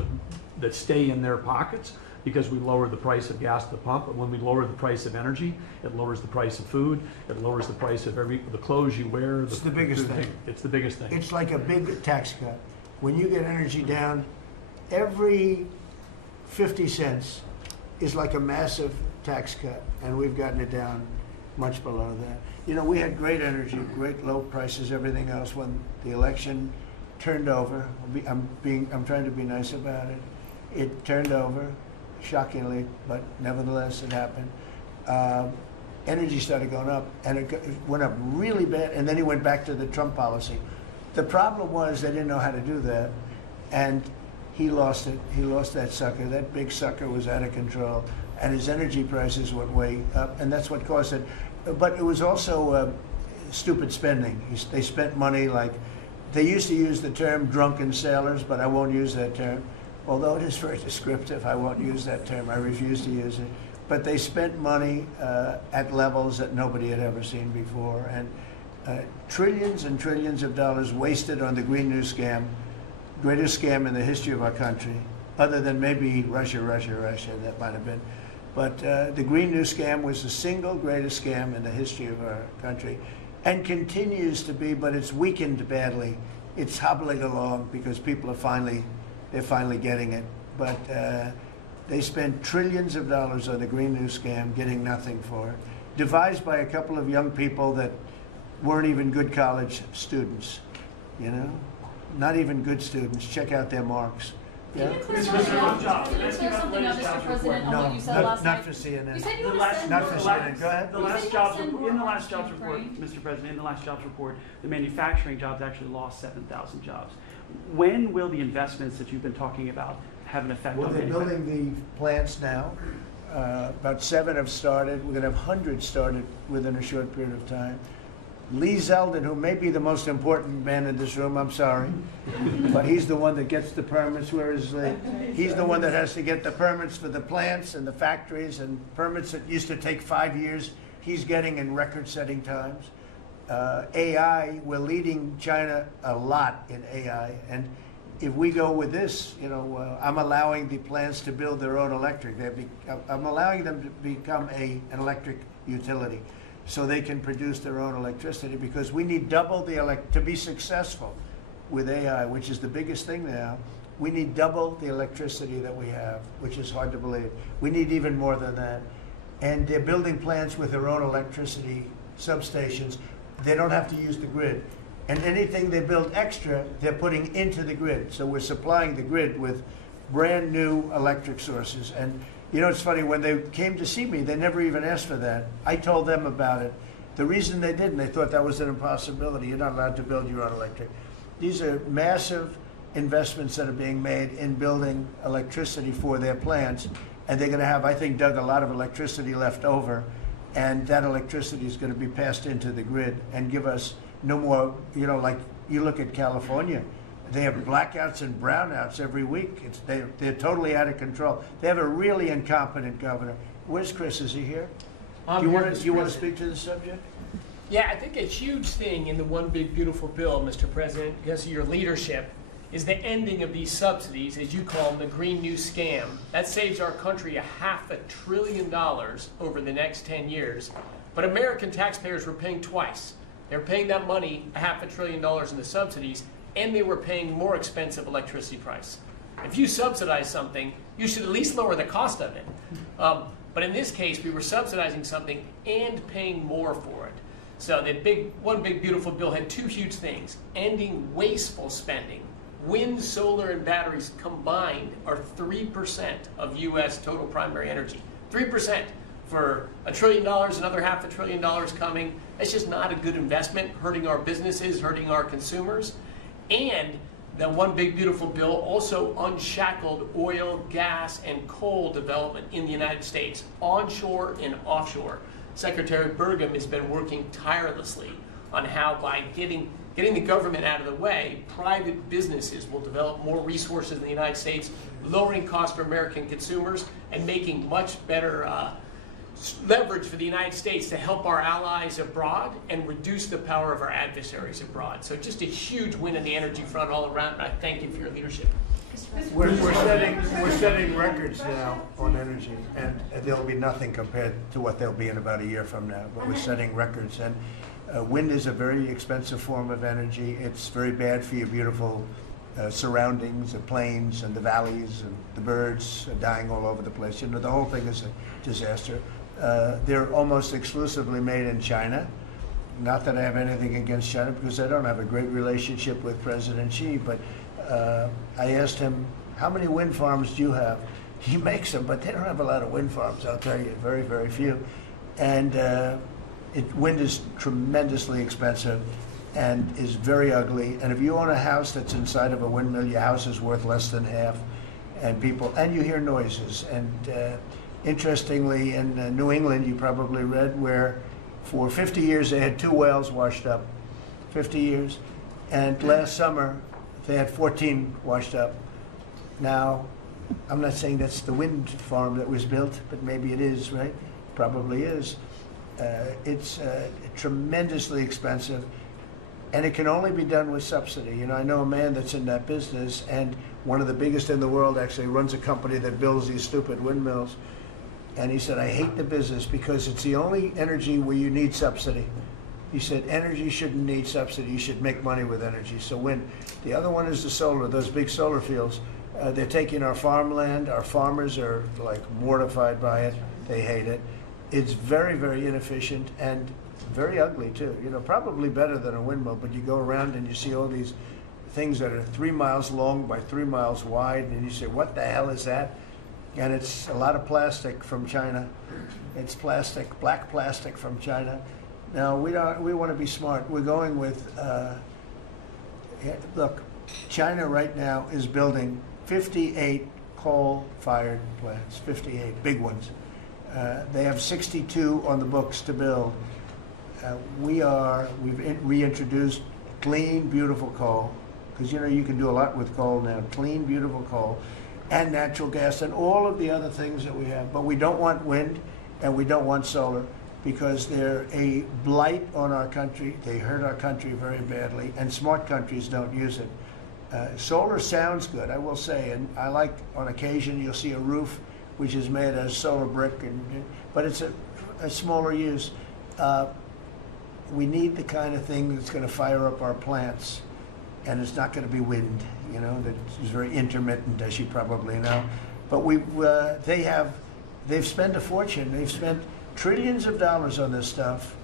that stay in their pockets because we lowered the price of gas at the pump. But when we lower the price of energy, it lowers the price of food, it lowers the price of the clothes you wear. It's the biggest thing. It's the biggest thing. It's like a big tax cut. When you get energy down, every 50 cents is like a massive tax cut, and we've gotten it down much below that. You know, we had great energy, great low prices, everything else. When the election turned over, I'm trying to be nice about it. It turned over, shockingly, but nevertheless it happened. Energy started going up, and it went up really bad, and then he went back to the Trump policy. The problem was they didn't know how to do that, and he lost it. He lost that sucker. That big sucker was out of control, and his energy prices went way up, and that's what caused it. But it was also stupid spending. They spent money like, they used to use the term drunken sailors, but I won't use that term. Although it is very descriptive, I won't use that term. I refuse to use it. But they spent money at levels that nobody had ever seen before, and trillions and trillions of dollars wasted on the Green New Scam, greatest scam in the history of our country, other than maybe Russia, that might have been. But the Green New Scam was the single greatest scam in the history of our country, and continues to be, but it's weakened badly. It's hobbling along because people are they're finally getting it. But they spent trillions of dollars on the Green New Scam, getting nothing for it. Devised by a couple of young people that weren't even good college students, you know? Not even good students. Check out their marks. Yeah? Can you clear something up, Mr. President, on what you said last night? Not for CNN. You said you The would last- send Not for more- CNN. Go ahead. The You last said jobs you'd send report, in the more last jobs to report, Ukraine. Mr. President, in the last jobs report, the manufacturing jobs actually lost 7,000 jobs. When will the investments that you've been talking about have an effect Well, on they're manufacturing? building the plants now. About 7 have started. We're going to have hundreds started within a short period of time. Lee Zeldin, who may be the most important man in this room, I'm sorry, but he's the one that gets the permits, whereas he's the one that has to get the permits for the plants and the factories, and permits that used to take 5 years, he's getting in record-setting times. AI, we're leading China a lot in AI, and if we go with this, you know, I'm allowing the plants to build their own electric. I'm allowing them to become an electric utility, so they can produce their own electricity, because we need double to be successful with AI, which is the biggest thing now. We need double the electricity that we have, which is hard to believe. We need even more than that. And they're building plants with their own electricity substations. They don't have to use the grid. And anything they build extra, they're putting into the grid. So we're supplying the grid with brand new electric sources. And you know, it's funny, when they came to see me, they never even asked for that. I told them about it. The reason they didn't, they thought that was an impossibility. You're not allowed to build your own electric. These are massive investments that are being made in building electricity for their plants. And they're going to have, I think, Doug, a lot of electricity left over. And that electricity is going to be passed into the grid and give us no more, you know, like you look at California. They have blackouts and brownouts every week. They're totally out of control. They have a really incompetent governor. Where's Chris? Is he here? Do you want to speak to the subject? Yeah, I think a huge thing in the One Big Beautiful Bill, Mr. President, because of your leadership, is the ending of these subsidies, as you call them, the Green New Scam. That saves our country $500 billion over the next 10 years. But American taxpayers were paying twice. They're paying that money, $500 billion in the subsidies, and they were paying more expensive electricity price. If you subsidize something, you should at least lower the cost of it. But in this case, we were subsidizing something and paying more for it. So the One Big Beautiful Bill had two huge things: ending wasteful spending Wind, solar, and batteries combined are 3% of U.S. total primary energy. 3% for $1 trillion, another $500 billion coming. That's just not a good investment, hurting our businesses, hurting our consumers. And the one big beautiful bill also unshackled oil, gas, and coal development in the United States, onshore and offshore. Secretary Burgum has been working tirelessly on how, by getting the government out of the way, private businesses will develop more resources in the United States, lowering costs for American consumers and making much better leverage for the United States to help our allies abroad and reduce the power of our adversaries abroad. So just a huge win in the energy front all around, and I thank you for your leadership. We're setting records now on energy, and there'll be nothing compared to what they'll be in about a year from now, but we're setting records. And wind is a very expensive form of energy. It's very bad for your beautiful surroundings, the plains and the valleys, and the birds are dying all over the place. You know, the whole thing is a disaster. They're almost exclusively made in China. Not that I have anything against China, because I don't have a great relationship with President Xi, but I asked him, how many wind farms do you have? He makes them, but they don't have a lot of wind farms, I'll tell you, very, very few. And wind is tremendously expensive and is very ugly. And if you own a house that's inside of a windmill, your house is worth less than half. And you hear noises. And interestingly, in New England, you probably read, where for 50 years they had 2 wells washed up, 50 years. And last summer, they had 14 washed up. Now, I'm not saying that's the wind farm that was built, but maybe it is, right? Probably is. It's tremendously expensive, and it can only be done with subsidy. You know, I know a man that's in that business, and one of the biggest in the world actually runs a company that builds these stupid windmills. And he said, I hate the business because it's the only energy where you need subsidy. He said, energy shouldn't need subsidy. You should make money with energy. So wind. The other one is the solar, those big solar fields. They're taking our farmland. Our farmers are like mortified by it. They hate it. It's very, very inefficient and very ugly too. You know, probably better than a windmill, but you go around and you see all these things that are 3 miles long by 3 miles wide, and you say, what the hell is that? And it's a lot of plastic from China. It's plastic, black plastic from China. Now, we want to be smart. We're going with, look, China right now is building 58 coal-fired plants, 58 big ones. They have 62 on the books to build. We've reintroduced clean, beautiful coal, because you know you can do a lot with coal now. Clean, beautiful coal, and natural gas, and all of the other things that we have. But we don't want wind, and we don't want solar, because they're a blight on our country. They hurt our country very badly, and smart countries don't use it. Solar sounds good, I will say, and I like, on occasion, you'll see a roof which is made of solar brick, but it's a smaller use. We need the kind of thing that's going to fire up our plants, and it's not going to be wind, you know, that is very intermittent, as you probably know. But they've spent a fortune. They've spent trillions of dollars on this stuff.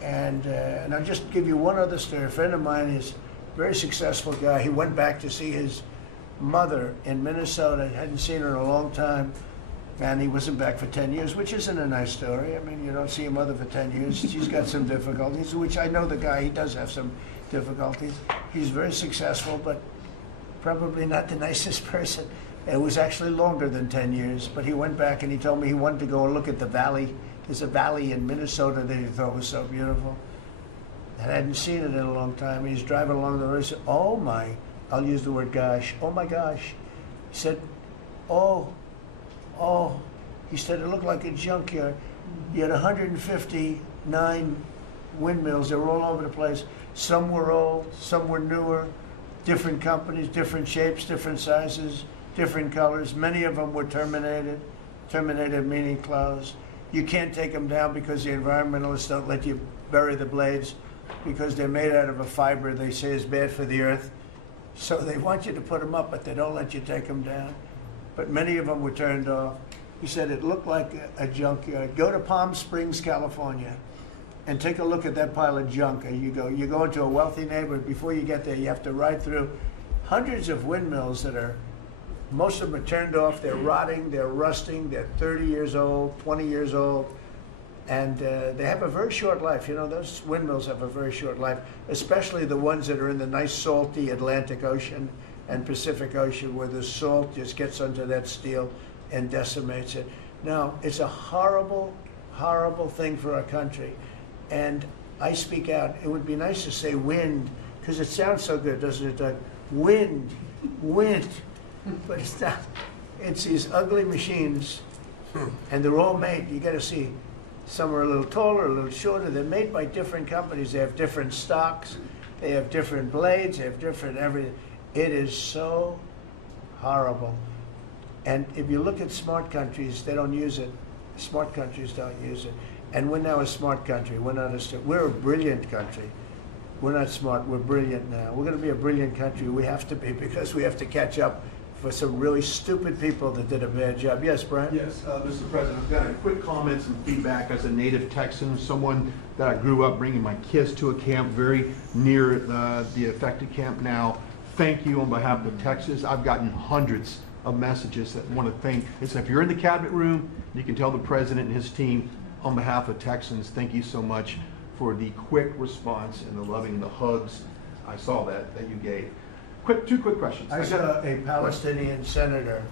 And I'll just give you one other story. A friend of mine is a very successful guy. He went back to see his mother in Minnesota. Hadn't seen her in a long time. And he wasn't back for 10 years, which isn't a nice story. I mean, you don't see your mother for 10 years. She's got some difficulties, which I know the guy, he does have some difficulties. He's very successful, but probably not the nicest person. It was actually longer than 10 years, but he went back and he told me he wanted to go and look at the valley. There's a valley in Minnesota that he thought was so beautiful. And I hadn't seen it in a long time. And he's driving along the road and said, oh my, I'll use the word gosh, oh my gosh. He said, oh, he said it looked like a junkyard. You had 159 windmills. They were all over the place. Some were old, some were newer, different companies, different shapes, different sizes, different colors. Many of them were terminated meaning closed. You can't take them down because the environmentalists don't let you bury the blades because they're made out of a fiber they say is bad for the earth. So they want you to put them up, but they don't let you take them down. But many of them were turned off. He said it looked like a junkyard. Go to Palm Springs, California, and take a look at that pile of junk. You go into a wealthy neighborhood. Before you get there, you have to ride through hundreds of windmills that are, most of them are turned off, they're rotting, they're rusting, they're 30 years old, 20 years old, and they have a very short life. You know, those windmills have a very short life, especially the ones that are in the nice salty Atlantic Ocean and Pacific Ocean, where the salt just gets under that steel and decimates it. Now, it's a horrible, horrible thing for our country. And I speak out. It would be nice to say wind, because it sounds so good, doesn't it, Doug? Wind, wind. But it's not. It's these ugly machines, and they're all made, you got to see, some are a little taller, a little shorter. They're made by different companies. They have different stocks. They have different blades. They have different everything. It is so horrible. And if you look at smart countries, they don't use it. Smart countries don't use it. And we're now a smart country. We're not we're a brilliant country. We're not smart. We're brilliant now. We're going to be a brilliant country. We have to be, because we have to catch up for some really stupid people that did a bad job. Yes, Brian? Yes, Mr. President, I've got a quick comments and feedback as a native Texan, someone that I grew up bringing my kids to a camp very near the affected camp now. Thank you on behalf of Texas. I've gotten hundreds of messages that want to thank. So if you're in the cabinet room, you can tell the president and his team, on behalf of Texans, thank you so much for the quick response and the loving, the hugs. I saw that you gave. Two quick questions. I saw a Palestinian senator.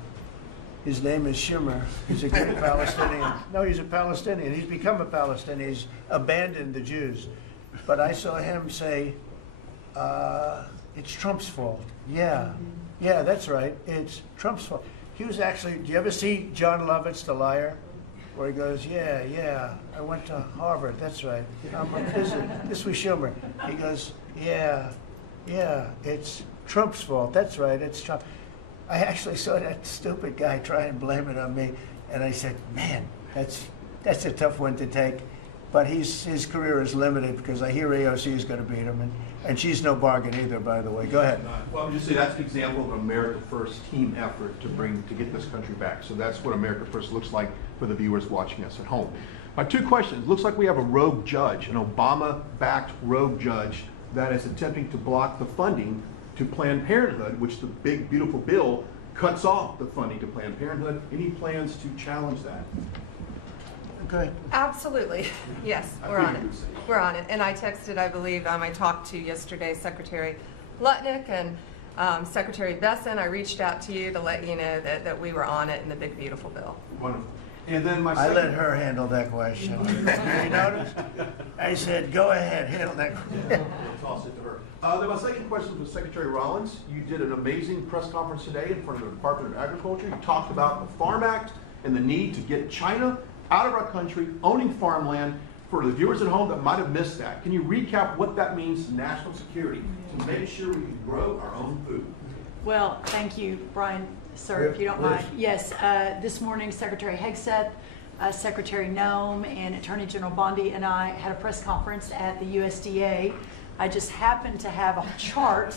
His name is Schumer. He's a good Palestinian. No, he's a Palestinian. He's become a Palestinian. He's abandoned the Jews. But I saw him say, it's Trump's fault. Yeah, that's right. It's Trump's fault. He was actually, do you ever see John Lovett's The Liar? Where he goes, yeah, I went to Harvard, that's right. This was Schumer. He goes, yeah, it's Trump's fault, that's right, it's Trump. I actually saw that stupid guy try and blame it on me, and I said, man, that's a tough one to take. But his career is limited, because I hear AOC is going to beat him, and she's no bargain either, by the way. Go ahead. Well, I'm just saying that's an example of an America First team effort to get this country back. So that's what America First looks like for the viewers watching us at home. My two questions. Looks like we have a rogue judge, an Obama-backed rogue judge that is attempting to block the funding to Planned Parenthood, which the big, beautiful bill cuts off the funding to Planned Parenthood. Any plans to challenge that? Okay. Absolutely. Yes, we're on it. We're on it. And I texted, I believe, I talked to yesterday Secretary Lutnick and Secretary Besson. I reached out to you to let you know that we were on it in the big, beautiful bill. Wonderful. And then I let her handle that question. You notice? I said, go ahead, handle that question. I'll toss it to her. Then my second question was Secretary Rollins. You did an amazing press conference today in front of the Department of Agriculture. You talked about the Farm Act and the need to get China out of our country, owning farmland. For the viewers at home that might have missed that, can you recap what that means to national security, to make sure we can grow our own food? Well, thank you, Brian, sir, if you don't mind. Yes, this morning Secretary Hegseth, Secretary Noem, and Attorney General Bondi and I had a press conference at the USDA. I just happened to have a chart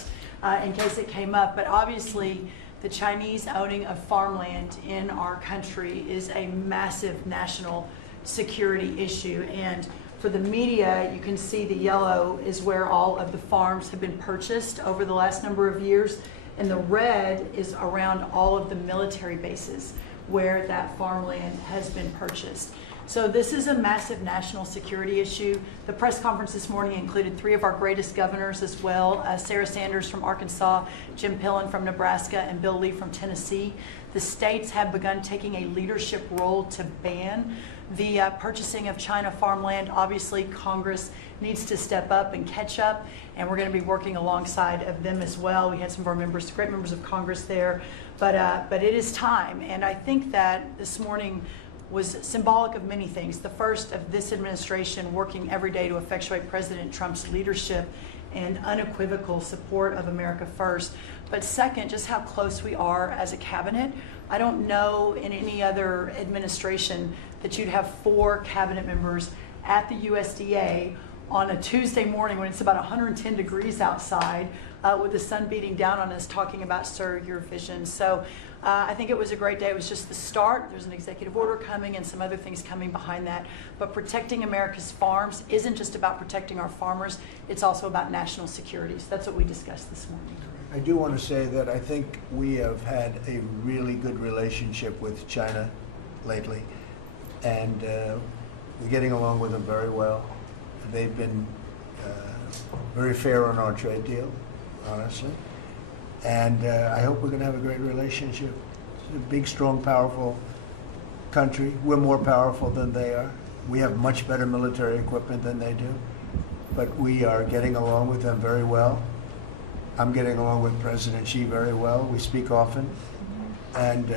in case it came up, but obviously the Chinese owning of farmland in our country is a massive national security issue. And for the media, you can see the yellow is where all of the farms have been purchased over the last number of years, and the red is around all of the military bases where that farmland has been purchased. So this is a massive national security issue. The press conference this morning included 3 of our greatest governors as well, Sarah Sanders from Arkansas, Jim Pillen from Nebraska, and Bill Lee from Tennessee. The states have begun taking a leadership role to ban the purchasing of China farmland. Obviously, Congress needs to step up and catch up, and we're going to be working alongside of them as well. We had some of our members, great members of Congress there, but it is time. And I think that this morning was symbolic of many things. The first of this administration working every day to effectuate President Trump's leadership and unequivocal support of America First. But second, just how close we are as a cabinet. I don't know in any other administration that you'd have 4 cabinet members at the USDA on a Tuesday morning when it's about 110 degrees outside with the sun beating down on us talking about Sir, Your Vision. So I think it was a great day. It was just the start. There's an executive order coming and some other things coming behind that. But protecting America's farms isn't just about protecting our farmers. It's also about national security. So that's what we discussed this morning. I do want to say that I think we have had a really good relationship with China lately, and we're getting along with them very well. They've been very fair on our trade deal, honestly, and I hope we're going to have a great relationship. It's a big, strong, powerful country. We're more powerful than they are. We have much better military equipment than they do, but we are getting along with them very well. I'm getting along with President Xi very well. We speak often. And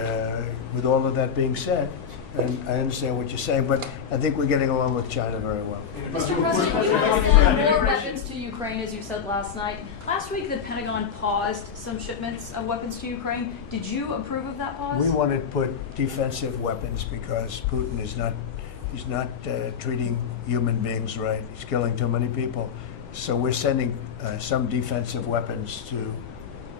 with all of that being said, and I understand what you're saying, but I think we're getting along with China very well. Mr. President, we have sent more weapons to Ukraine, as you said last night. Last week, the Pentagon paused some shipments of weapons to Ukraine. Did you approve of that pause? We want to put defensive weapons because Putin is not, he's not treating human beings right. He's killing too many people. So we're sending some defensive weapons to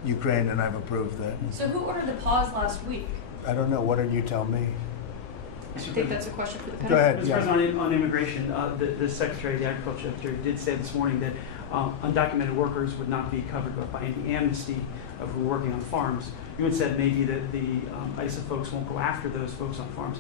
Ukraine, and I've approved that. So who ordered the pause last week? I don't know. Why don't you tell me? I think that's a question for the Go Pentagon. ahead. Mr. Yeah. President, on immigration, the Secretary of the Agriculture did say this morning that undocumented workers would not be covered by any amnesty who are working on farms. You had said maybe that the ISA folks won't go after those folks on farms.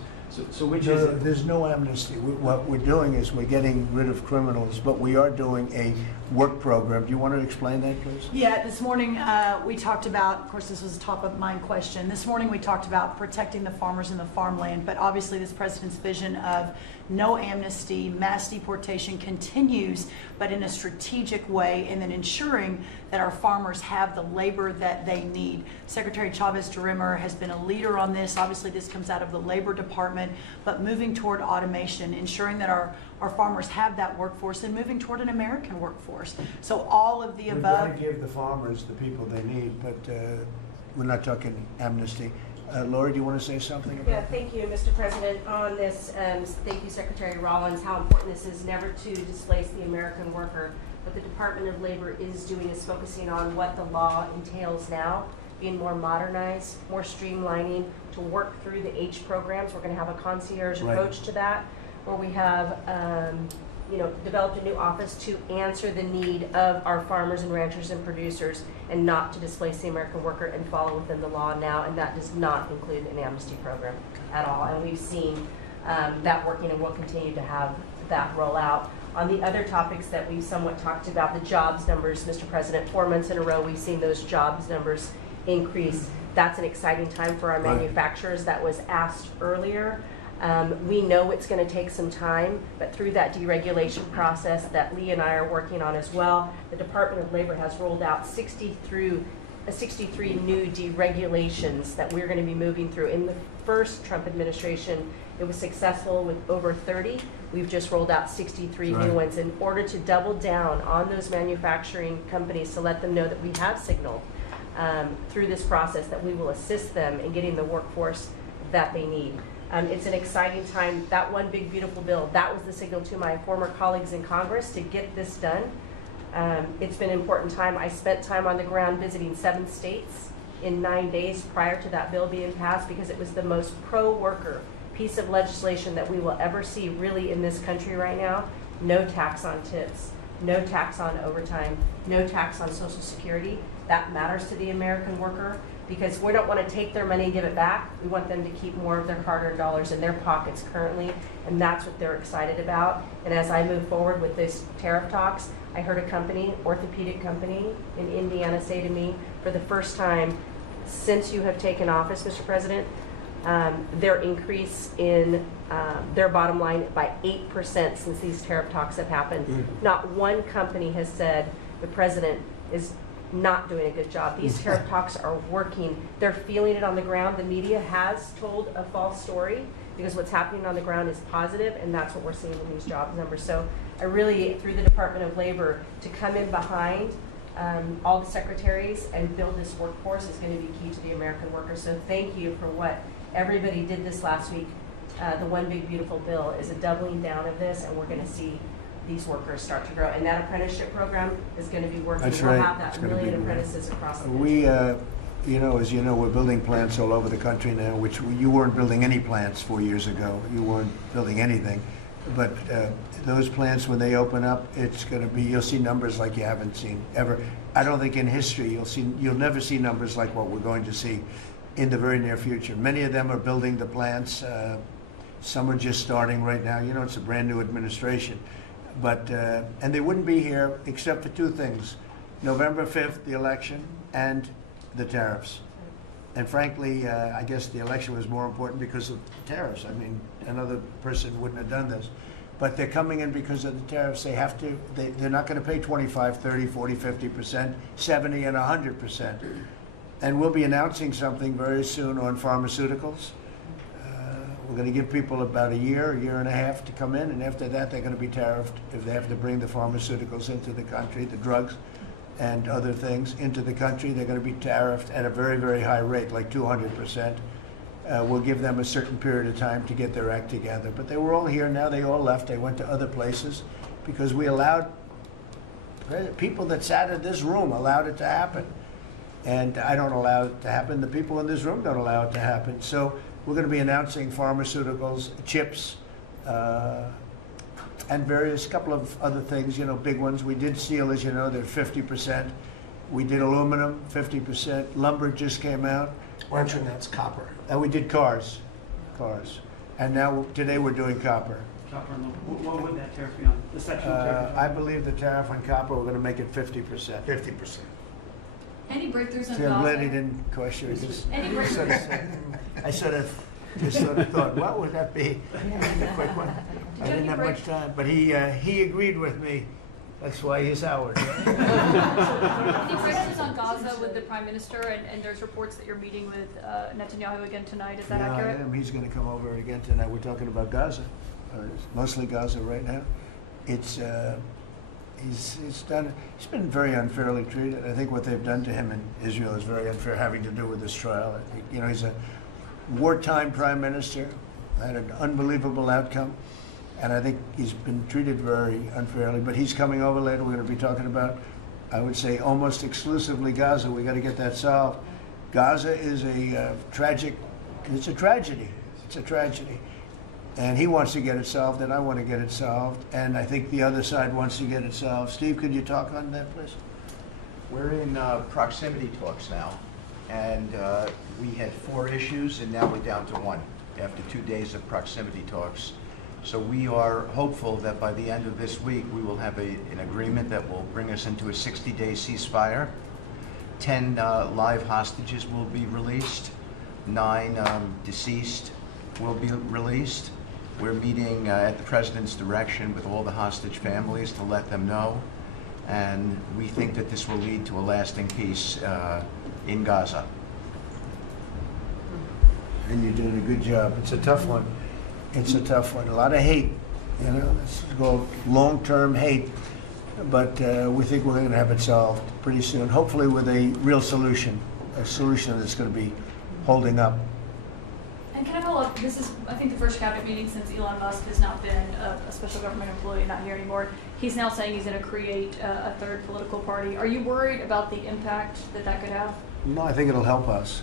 So which is it? There's no amnesty. What we're doing is we're getting rid of criminals, but we are doing a work program. Do you want to explain that, please? Yeah, this morning we talked about, of course, this was a top of mind question. This morning we talked about protecting the farmers and the farmland, but obviously this president's vision of no amnesty, mass deportation continues, but in a strategic way, and then ensuring that our farmers have the labor that they need. Secretary Chavez-DeRimmer has been a leader on this. Obviously this comes out of the Labor Department, but moving toward automation, ensuring that our farmers have that workforce, and moving toward an American workforce. So all of the We've above. got to give the farmers the people they need, but we're not talking amnesty. Laura, do you want to say something about Yeah, that? thank you, Mr. President. On this, thank you, Secretary Rollins, how important this is never to displace the American worker. What the Department of Labor is doing is focusing on what the law entails now, being more modernized, more streamlining, to work through the H programs. We're going to have a concierge Right. approach to that, where we have developed a new office to answer the need of our farmers and ranchers and producers, and not to displace the American worker, and follow within the law now. And that does not include an amnesty program at all. And we've seen that working, and we'll continue to have that roll out. On the other topics that we've somewhat talked about, the jobs numbers, Mr. President, 4 months in a row, we've seen those jobs numbers increase. That's an exciting time for our Right. manufacturers. That was asked earlier. We know it's going to take some time, but through that deregulation process that Lee and I are working on as well, the Department of Labor has rolled out 63 new deregulations that we're going to be moving through. In the first Trump administration, it was successful with over 30. We've just rolled out 63 Right. new ones in order to double down on those manufacturing companies, to let them know that we have signaled through this process that we will assist them in getting the workforce that they need. It's an exciting time. That one big beautiful bill, that was the signal to my former colleagues in Congress to get this done. It's been an important time. I spent time on the ground visiting 7 states in 9 days prior to that bill being passed, because it was the most pro-worker piece of legislation that we will ever see really in this country right now. No tax on tips, no tax on overtime, no tax on Social Security. That matters to the American worker, because we don't want to take their money and give it back. We want them to keep more of their hard-earned dollars in their pockets currently, and that's what they're excited about. And as I move forward with this tariff talks, I heard a company, orthopedic company in Indiana, say to me, for the first time since you have taken office, Mr. President, their increase in their bottom line by 8% since these tariff talks have happened. Not one company has said the president is not doing a good job. These tariff talks are working. They're feeling it on the ground. The media has told a false story, because what's happening on the ground is positive, and that's what we're seeing in these jobs numbers. So I really, through the Department of Labor, to come in behind all the secretaries and build this workforce is going to be key to the American worker. So thank you for what everybody did this last week. The One Big Beautiful Bill is a doubling down of this, and we're going to see these workers start to grow. And that apprenticeship program is going to be working. That's We'll right. have It's that gonna million be great. apprentices across the country. We, as you know, we're building plants all over the country now, which you weren't building any plants 4 years ago. You weren't building anything. But those plants, when they open up, it's going to be, you'll see numbers like you haven't seen ever. I don't think in history you'll never see numbers like what we're going to see in the very near future. Many of them are building the plants. Some are just starting right now. You know, it's a brand new administration. But, and they wouldn't be here except for two things: November 5th, the election, and the tariffs. And frankly, I guess the election was more important because of the tariffs. I mean, another person wouldn't have done this. But they're coming in because of the tariffs. They have to, they're not going to pay 25, 30, 40, 50%, 70, and 100%. And we'll be announcing something very soon on pharmaceuticals. We're going to give people about a year and a half to come in, and after that they're going to be tariffed if they have to bring the pharmaceuticals into the country, the drugs and other things into the country. They're going to be tariffed at a very, very high rate, like 200%. We'll give them a certain period of time to get their act together. But they were all here, now they all left. They went to other places because we allowed, people that sat in this room allowed it to happen. And I don't allow it to happen. The people in this room don't allow it to happen. So we're going to be announcing pharmaceuticals, chips, and various couple of other things, you know, big ones. We did steel, as you know, they're 50%. We did aluminum, 50%. Lumber just came out. Why don't you announce copper? And we did cars. And now, today we're doing copper. Copper and aluminum. What would that tariff be on? The section tariff? I believe the tariff on copper, we're going to make it 50%. 50%. Any breakthroughs on See, I'm glad he Gaza? didn't question it. Just Any sort of said- I sort of thought, what would that be? A quick one. I didn't have much time, but he agreed with me. That's why he's Howard. Any breakthroughs on Gaza with the Prime Minister, and there's reports that you're meeting with Netanyahu again tonight, is that Yeah, accurate? I am. He's going to come over again tonight. We're talking about Gaza, mostly Gaza right now. It's he's been very unfairly treated. I think what they've done to him in Israel is very unfair, having to do with this trial. I think, you know, he's a wartime prime minister, had an unbelievable outcome, and I think he's been treated very unfairly. But he's coming over later. We're going to be talking about, I would say, almost exclusively Gaza. We got to get that solved. Gaza is a tragic. It's a tragedy. It's a tragedy. And he wants to get it solved, and I want to get it solved, and I think the other side wants to get it solved. Steve, could you talk on that, please? We're in proximity talks now, and we had 4 issues, and now we're down to 1 after 2 days of proximity talks. So we are hopeful that by the end of this week, we will have an agreement that will bring us into a 60-day ceasefire. 10 live hostages will be released, 9 deceased will be released. We're meeting at the President's direction with all the hostage families to let them know. And we think that this will lead to a lasting peace in Gaza. And you're doing a good job. It's a tough one. It's a tough one. A lot of hate, you know, it's long-term hate. But we think we're going to have it solved pretty soon, hopefully with a real solution, a solution that's going to be holding up. And can I follow up? This is, I think, the first cabinet meeting since Elon Musk has not been a special government employee, not here anymore. He's now saying he's going to create a third political party. Are you worried about the impact that could have? No, I think it'll help us.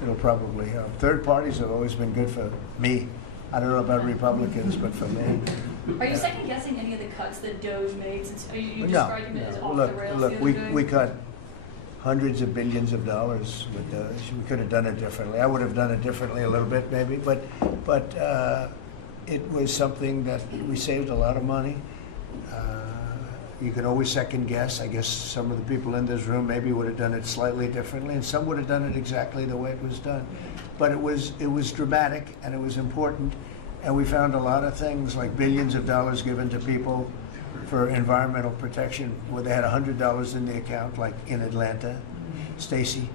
It'll probably help. Third parties have always been good for me. I don't know about Republicans, but for me. Are you second guessing any of the cuts that Doge made? Since you No, described it as off the rails. look, we cut hundreds of billions of dollars with Doge. We could have done it differently. I would have done it differently a little bit, maybe, but it was something that we saved a lot of money. You can always second guess. I guess some of the people in this room maybe would have done it slightly differently, and some would have done it exactly the way it was done. But it was dramatic, and it was important, and we found a lot of things like billions of dollars given to people for environmental protection, where they had $100 in the account, like in Atlanta, Stacy,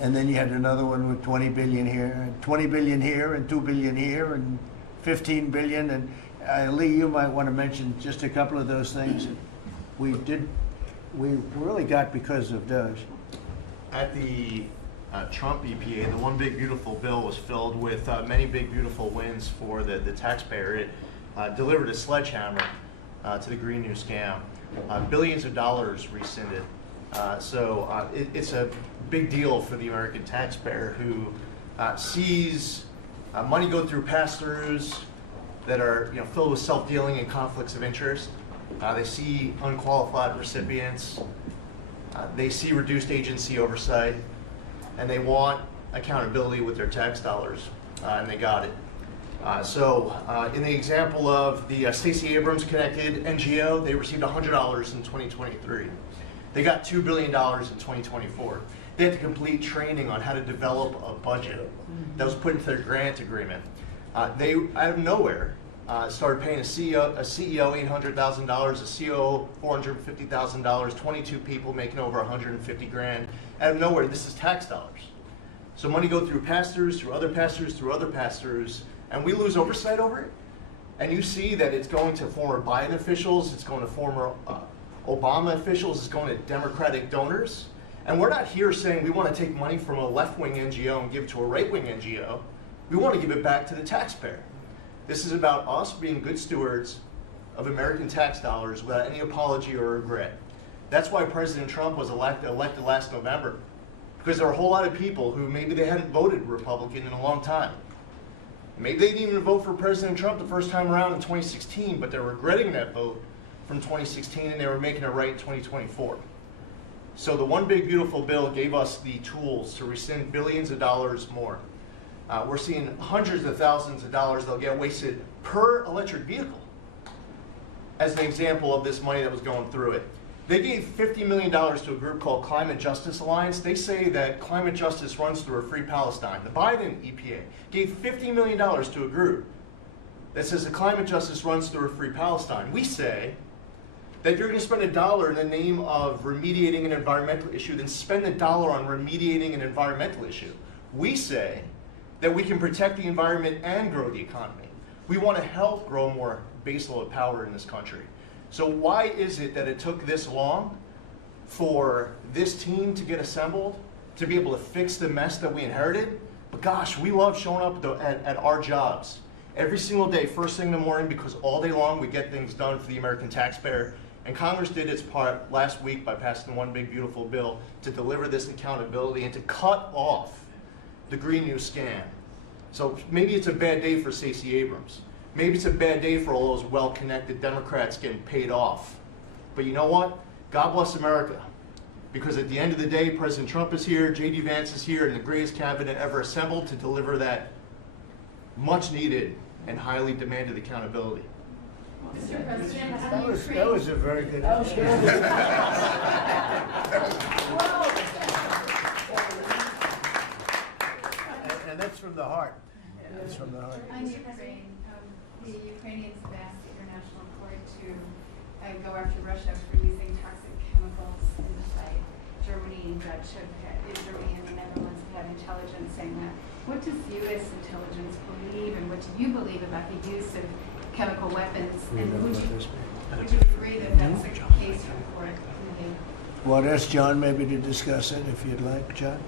and then you had another one with 20 billion here, and 20 billion here, and 2 billion here, and 15 billion. And Lee, you might want to mention just a couple of those things. We really got because of Doge. At the Trump EPA, the one big beautiful bill was filled with many big beautiful wins for the taxpayer. It delivered a sledgehammer to the Green New Scam. Billions of dollars rescinded. So it's a big deal for the American taxpayer who sees money go through pass-throughs, that are filled with self-dealing and conflicts of interest. They see unqualified recipients. They see reduced agency oversight, and they want accountability with their tax dollars, and they got it. In the example of the Stacey Abrams connected NGO, they received $100 in 2023. They got $2 billion in 2024. They had to complete training on how to develop a budget that was put into their grant agreement. They, out of nowhere, started paying a CEO $800,000, a COO $450,000, 22 people making over 150 grand. Out of nowhere, this is tax dollars. So money go through pastors, through other pastors, through other pastors, and we lose oversight over it. And you see that it's going to former Biden officials, it's going to former Obama officials, it's going to Democratic donors. And we're not here saying we want to take money from a left-wing NGO and give it to a right-wing NGO. We want to give it back to the taxpayer. This is about us being good stewards of American tax dollars without any apology or regret. That's why President Trump was elected last November. Because there are a whole lot of people who maybe they hadn't voted Republican in a long time. Maybe they didn't even vote for President Trump the first time around in 2016, but they're regretting that vote from 2016 and they were making it right in 2024. So the One Big Beautiful Bill gave us the tools to rescind billions of dollars more. We're seeing hundreds of thousands of dollars that'll get wasted per electric vehicle as an example of this money that was going through it. They gave $50 million to a group called Climate Justice Alliance. They say that climate justice runs through a free Palestine. The Biden EPA gave $50 million to a group that says that climate justice runs through a free Palestine. We say that if you're going to spend $1 in the name of remediating an environmental issue, then spend $1 on remediating an environmental issue. We say that we can protect the environment and grow the economy. We want to help grow more baseload power in this country. So why is it that it took this long for this team to get assembled, to be able to fix the mess that we inherited? But gosh, we love showing up at our jobs every single day, first thing in the morning, because all day long we get things done for the American taxpayer. And Congress did its part last week by passing the One Big Beautiful Bill to deliver this accountability and to cut off the Green New scam. So maybe it's a bad day for Stacey Abrams. Maybe it's a bad day for all those well-connected Democrats getting paid off. But you know what? God bless America. Because at the end of the day, President Trump is here, J.D. Vance is here, and the greatest cabinet ever assembled to deliver that much-needed and highly demanded accountability. Mr. President, That was a very good answer. And that's from the heart. That's from the heart. On Ukraine, the Ukrainians have asked the International Court to go after Russia for using toxic chemicals in the fight. Germany and the Netherlands have had intelligence saying that. What does U.S. intelligence believe, and what do you believe about the use of chemical weapons? And would you agree that that's a case for the court committee? Well, I'd ask John maybe to discuss it if you'd like, John.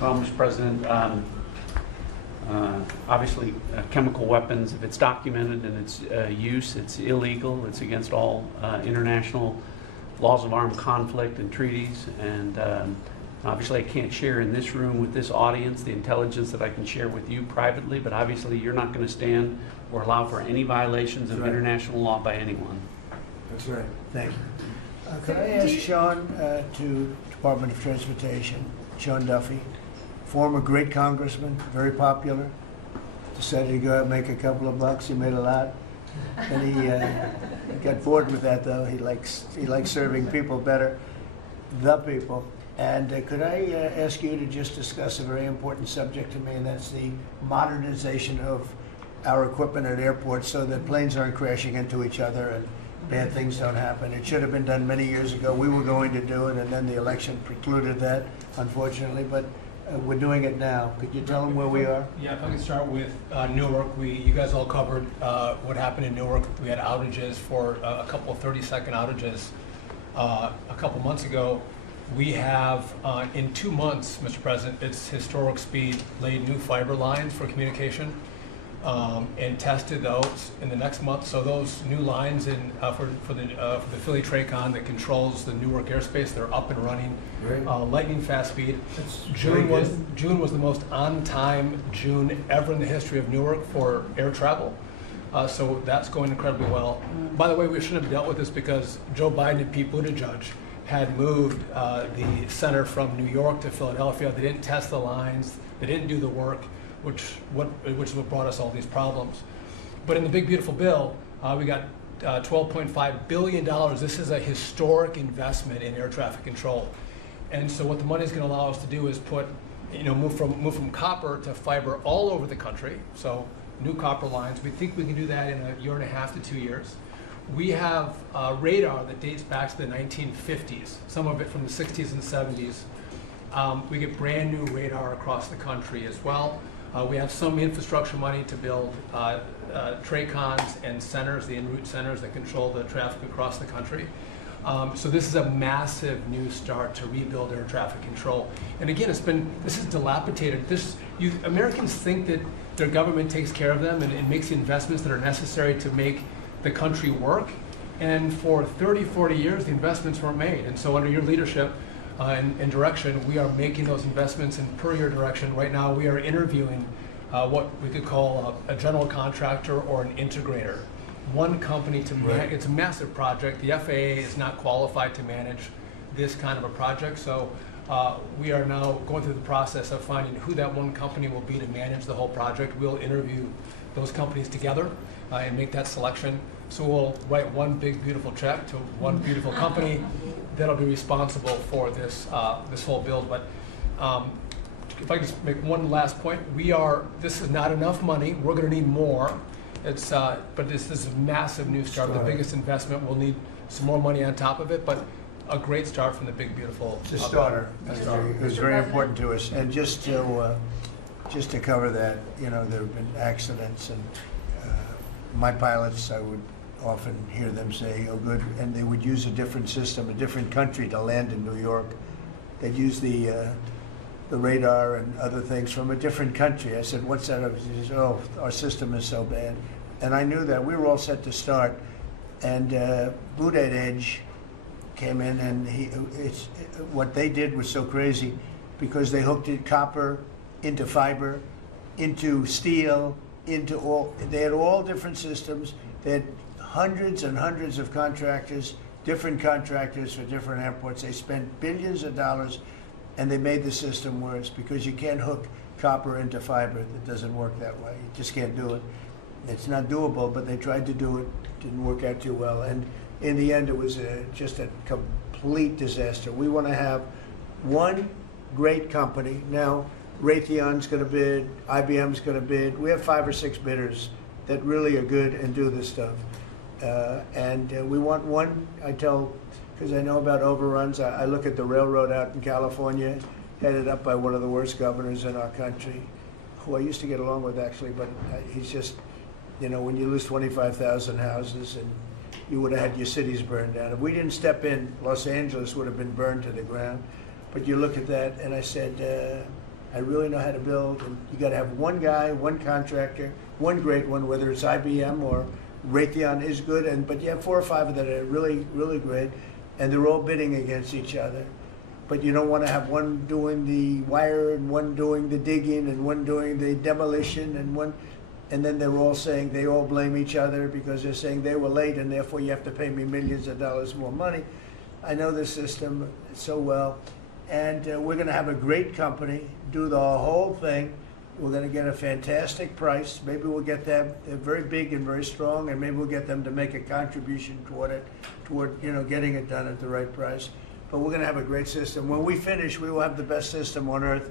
Well, Mr. President, obviously chemical weapons, if it's documented and its use, it's illegal. It's against all international laws of armed conflict and treaties. And obviously I can't share in this room with this audience the intelligence that I can share with you privately, but obviously you're not going to stand or allow for any violations of international law by anyone. That's right. Thank you. Could I ask Sean to Department of Transportation, Sean Duffy, former great congressman, very popular, decided to go out and make a couple of bucks. He made a lot. And he got bored with that, though. He likes serving people better, the people. And could I ask you to just discuss a very important subject to me, and that's the modernization of our equipment at airports so that planes aren't crashing into each other and bad things don't happen. It should have been done many years ago. We were going to do it, and then the election precluded that, unfortunately. But we're doing it now. Could you tell them where we are? Yeah, if I can start with Newark. You guys all covered what happened in Newark. We had outages for a couple of 30-second outages a couple months ago. We have, in 2 months, Mr. President, it's historic speed, laid new fiber lines for communication. and tested those in the next month. So those new lines for the Philly Tracon that controls the Newark airspace, they're up and running, Great. lightning fast speed. very June was the most on-time June ever in the history of Newark for air travel. So that's going incredibly well. By the way, we shouldn't have dealt with this because Joe Biden and Pete Buttigieg had moved the center from New York to Philadelphia. They didn't test the lines. They didn't do the work, which is what brought us all these problems. But in the big beautiful bill, we got $12.5 billion. This is a historic investment in air traffic control. And so what the money is going to allow us to do is move from copper to fiber all over the country. So new copper lines. We think we can do that in 1.5 to 2 years. We have radar that dates back to the 1950s, some of it from the 60s and 70s. We get brand new radar across the country as well. We have some infrastructure money to build TRACONs and centers, the en route centers that control the traffic across the country. So this is a massive new start to rebuild air traffic control. And again, this is dilapidated. Americans think that their government takes care of them and makes the investments that are necessary to make the country work. And for 30, 40 years, the investments weren't made. And so under your leadership and direction, we are making those investments. And per your direction, right now we are interviewing what we could call a general contractor or an integrator. One company to manage. It's a massive project. The FAA is not qualified to manage this kind of a project. So we are now going through the process of finding who that one company will be to manage the whole project. We'll interview those companies together and make that selection. So we'll write one big beautiful check to one beautiful company that'll be responsible for this whole build. But if I just make one last point, this is not enough money. We're going to need more. But this is a massive new start. The biggest investment. We'll need some more money on top of it, but a great start from the big beautiful. It's a starter. It was very important to us. And just to cover that, there have been accidents, and my pilots, I would often hear them say, "Oh, good," and they would use a different system, a different country to land in New York. They'd use the radar and other things from a different country. I said, "What's that?" He says, "Oh, our system is so bad." And I knew that. We were all set to start. And Boot Edge came in, and what they did was so crazy because they hooked it copper into fiber, into steel, they had all different systems. They had hundreds and hundreds of contractors, different contractors for different airports. They spent billions of dollars, and they made the system worse because you can't hook copper into fiber. That doesn't work that way. You just can't do it. It's not doable, but they tried to do it. Didn't work out too well. And in the end, it was just a complete disaster. We want to have one great company. Now, Raytheon's going to bid, IBM's going to bid. We have 5 or 6 bidders that really are good and do this stuff. And we want one, because I know about overruns. I look at the railroad out in California, headed up by one of the worst governors in our country, who I used to get along with actually, but he's just, when you lose 25,000 houses and you would have had your cities burned down. If we didn't step in, Los Angeles would have been burned to the ground. But you look at that, and I said, I really know how to build, and you got to have one guy, one contractor, one great one, whether it's IBM or Raytheon is good, but you have 4 or 5 that are really, really great, and they're all bidding against each other. But you don't want to have one doing the wire and one doing the digging and one doing the demolition and then they're all saying they all blame each other because they're saying they were late and therefore you have to pay me millions of dollars more money. I know the system so well, and we're going to have a great company do the whole thing. We're going to get a fantastic price. Maybe we'll get them. They're very big and very strong, and maybe we'll get them to make a contribution toward getting it done at the right price. But we're going to have a great system. When we finish, we will have the best system on earth,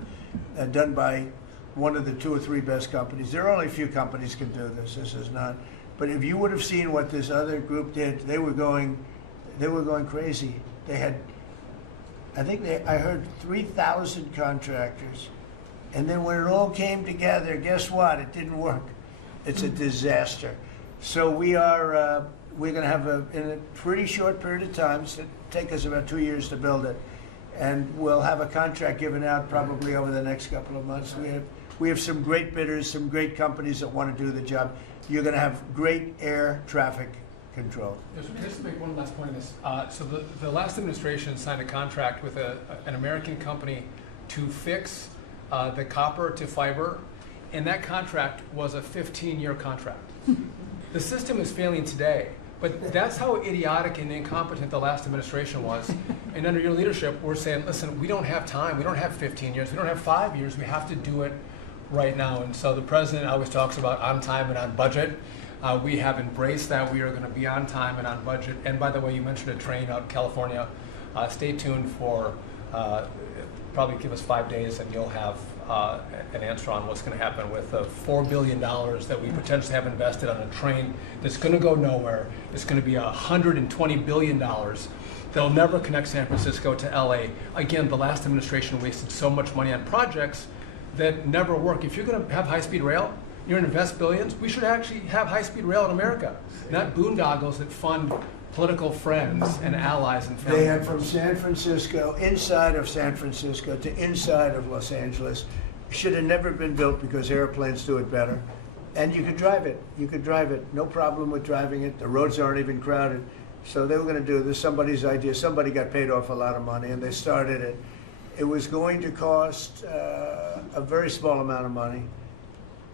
done by one of the 2 or 3 best companies. There are only a few companies can do this. This is not. But if you would have seen what this other group did, they were going crazy. They had, I heard 3,000 contractors. And then when it all came together, guess what? It didn't work. It's a disaster. So we're going to have in a pretty short period of time, it's going to take us about 2 years to build it, and we'll have a contract given out probably over the next couple of months. We have some great bidders, some great companies that want to do the job. You're going to have great air traffic control. Just to make one last point on this. So the last administration signed a contract with an American company to fix the copper to fiber, and that contract was a 15-year contract. The system is failing today, but that's how idiotic and incompetent the last administration was. And under your leadership, we're saying, listen, we don't have time. We don't have 15 years. We don't have 5 years. We have to do it right now. And so the president always talks about on time and on budget. We have embraced that. We are going to be on time and on budget. And by the way, you mentioned a train out in California. Stay tuned for, probably give us 5 days and you'll have an answer on what's going to happen with the $4 billion that we potentially have invested on a train that's going to go nowhere. It's going to be $120 billion that'll never connect San Francisco to LA. Again, the last administration wasted so much money on projects that never work. If you're going to have high-speed rail, you're going to invest billions, we should actually have high-speed rail in America, not boondoggles that fund political friends and allies and family. They have from San Francisco, inside of San Francisco to inside of Los Angeles. Should have never been built because airplanes do it better. And you could drive it. You could drive it. No problem with driving it. The roads aren't even crowded. So they were going to do this. Somebody's idea. Somebody got paid off a lot of money and they started it. It was going to cost a very small amount of money.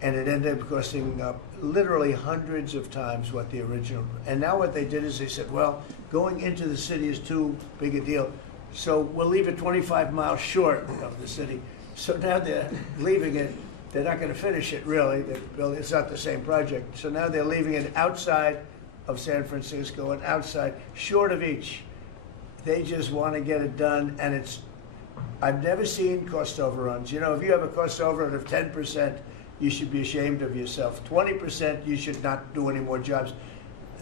And it ended up costing literally hundreds of times what the original. And now what they did is they said, well, going into the city is too big a deal. So we'll leave it 25 miles short of the city. So now they're leaving it. They're not going to finish it, really. It's not the same project. So now they're leaving it outside of San Francisco and outside, short of each. They just want to get it done. And I've never seen cost overruns. You know, if you have a cost overrun of 10%, you should be ashamed of yourself. 20%, you should not do any more jobs.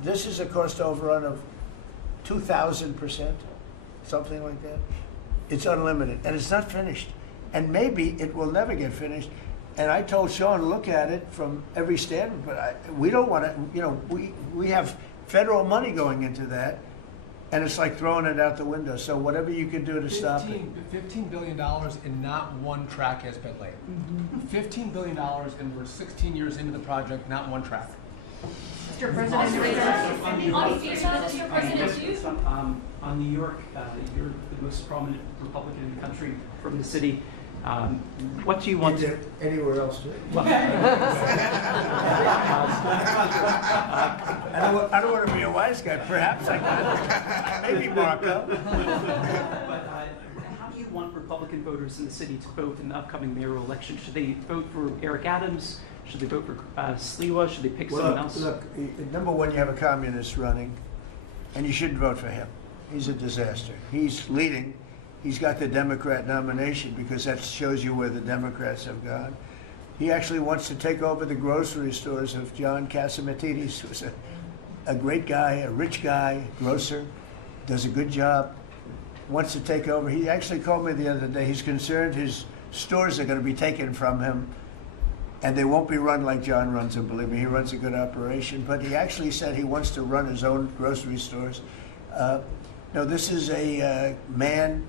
This is a cost overrun of 2,000%, something like that. It's unlimited, and it's not finished. And maybe it will never get finished. And I told Sean, look at it from every standard, but we don't want to, you know, we have federal money going into that, and it's like throwing it out the window. So whatever you can do to stop it. $15 billion and not one track has been laid. $15 billion and we're 16 years into the project, not one track. Mr. President, on New York, you're the most prominent Republican in the country from the city. What do you want to... Anywhere else? I don't want to be a wise guy. Perhaps I could. Maybe Marco. But how do you want Republican voters in the city to vote in the upcoming mayoral election? Should they vote for Eric Adams? Should they vote for Sliwa? Should they pick someone else? Look, number one, you have a communist running, and you shouldn't vote for him. He's a disaster. He's leading. He's got the Democrat nomination because that shows you where the Democrats have gone. He actually wants to take over the grocery stores of John Catsimatidis, who's a great guy, a rich guy, grocer, does a good job, wants to take over. He actually called me the other day. He's concerned his stores are going to be taken from him, and they won't be run like John runs them. Believe me, he runs a good operation. But he actually said he wants to run his own grocery stores. No, this is a man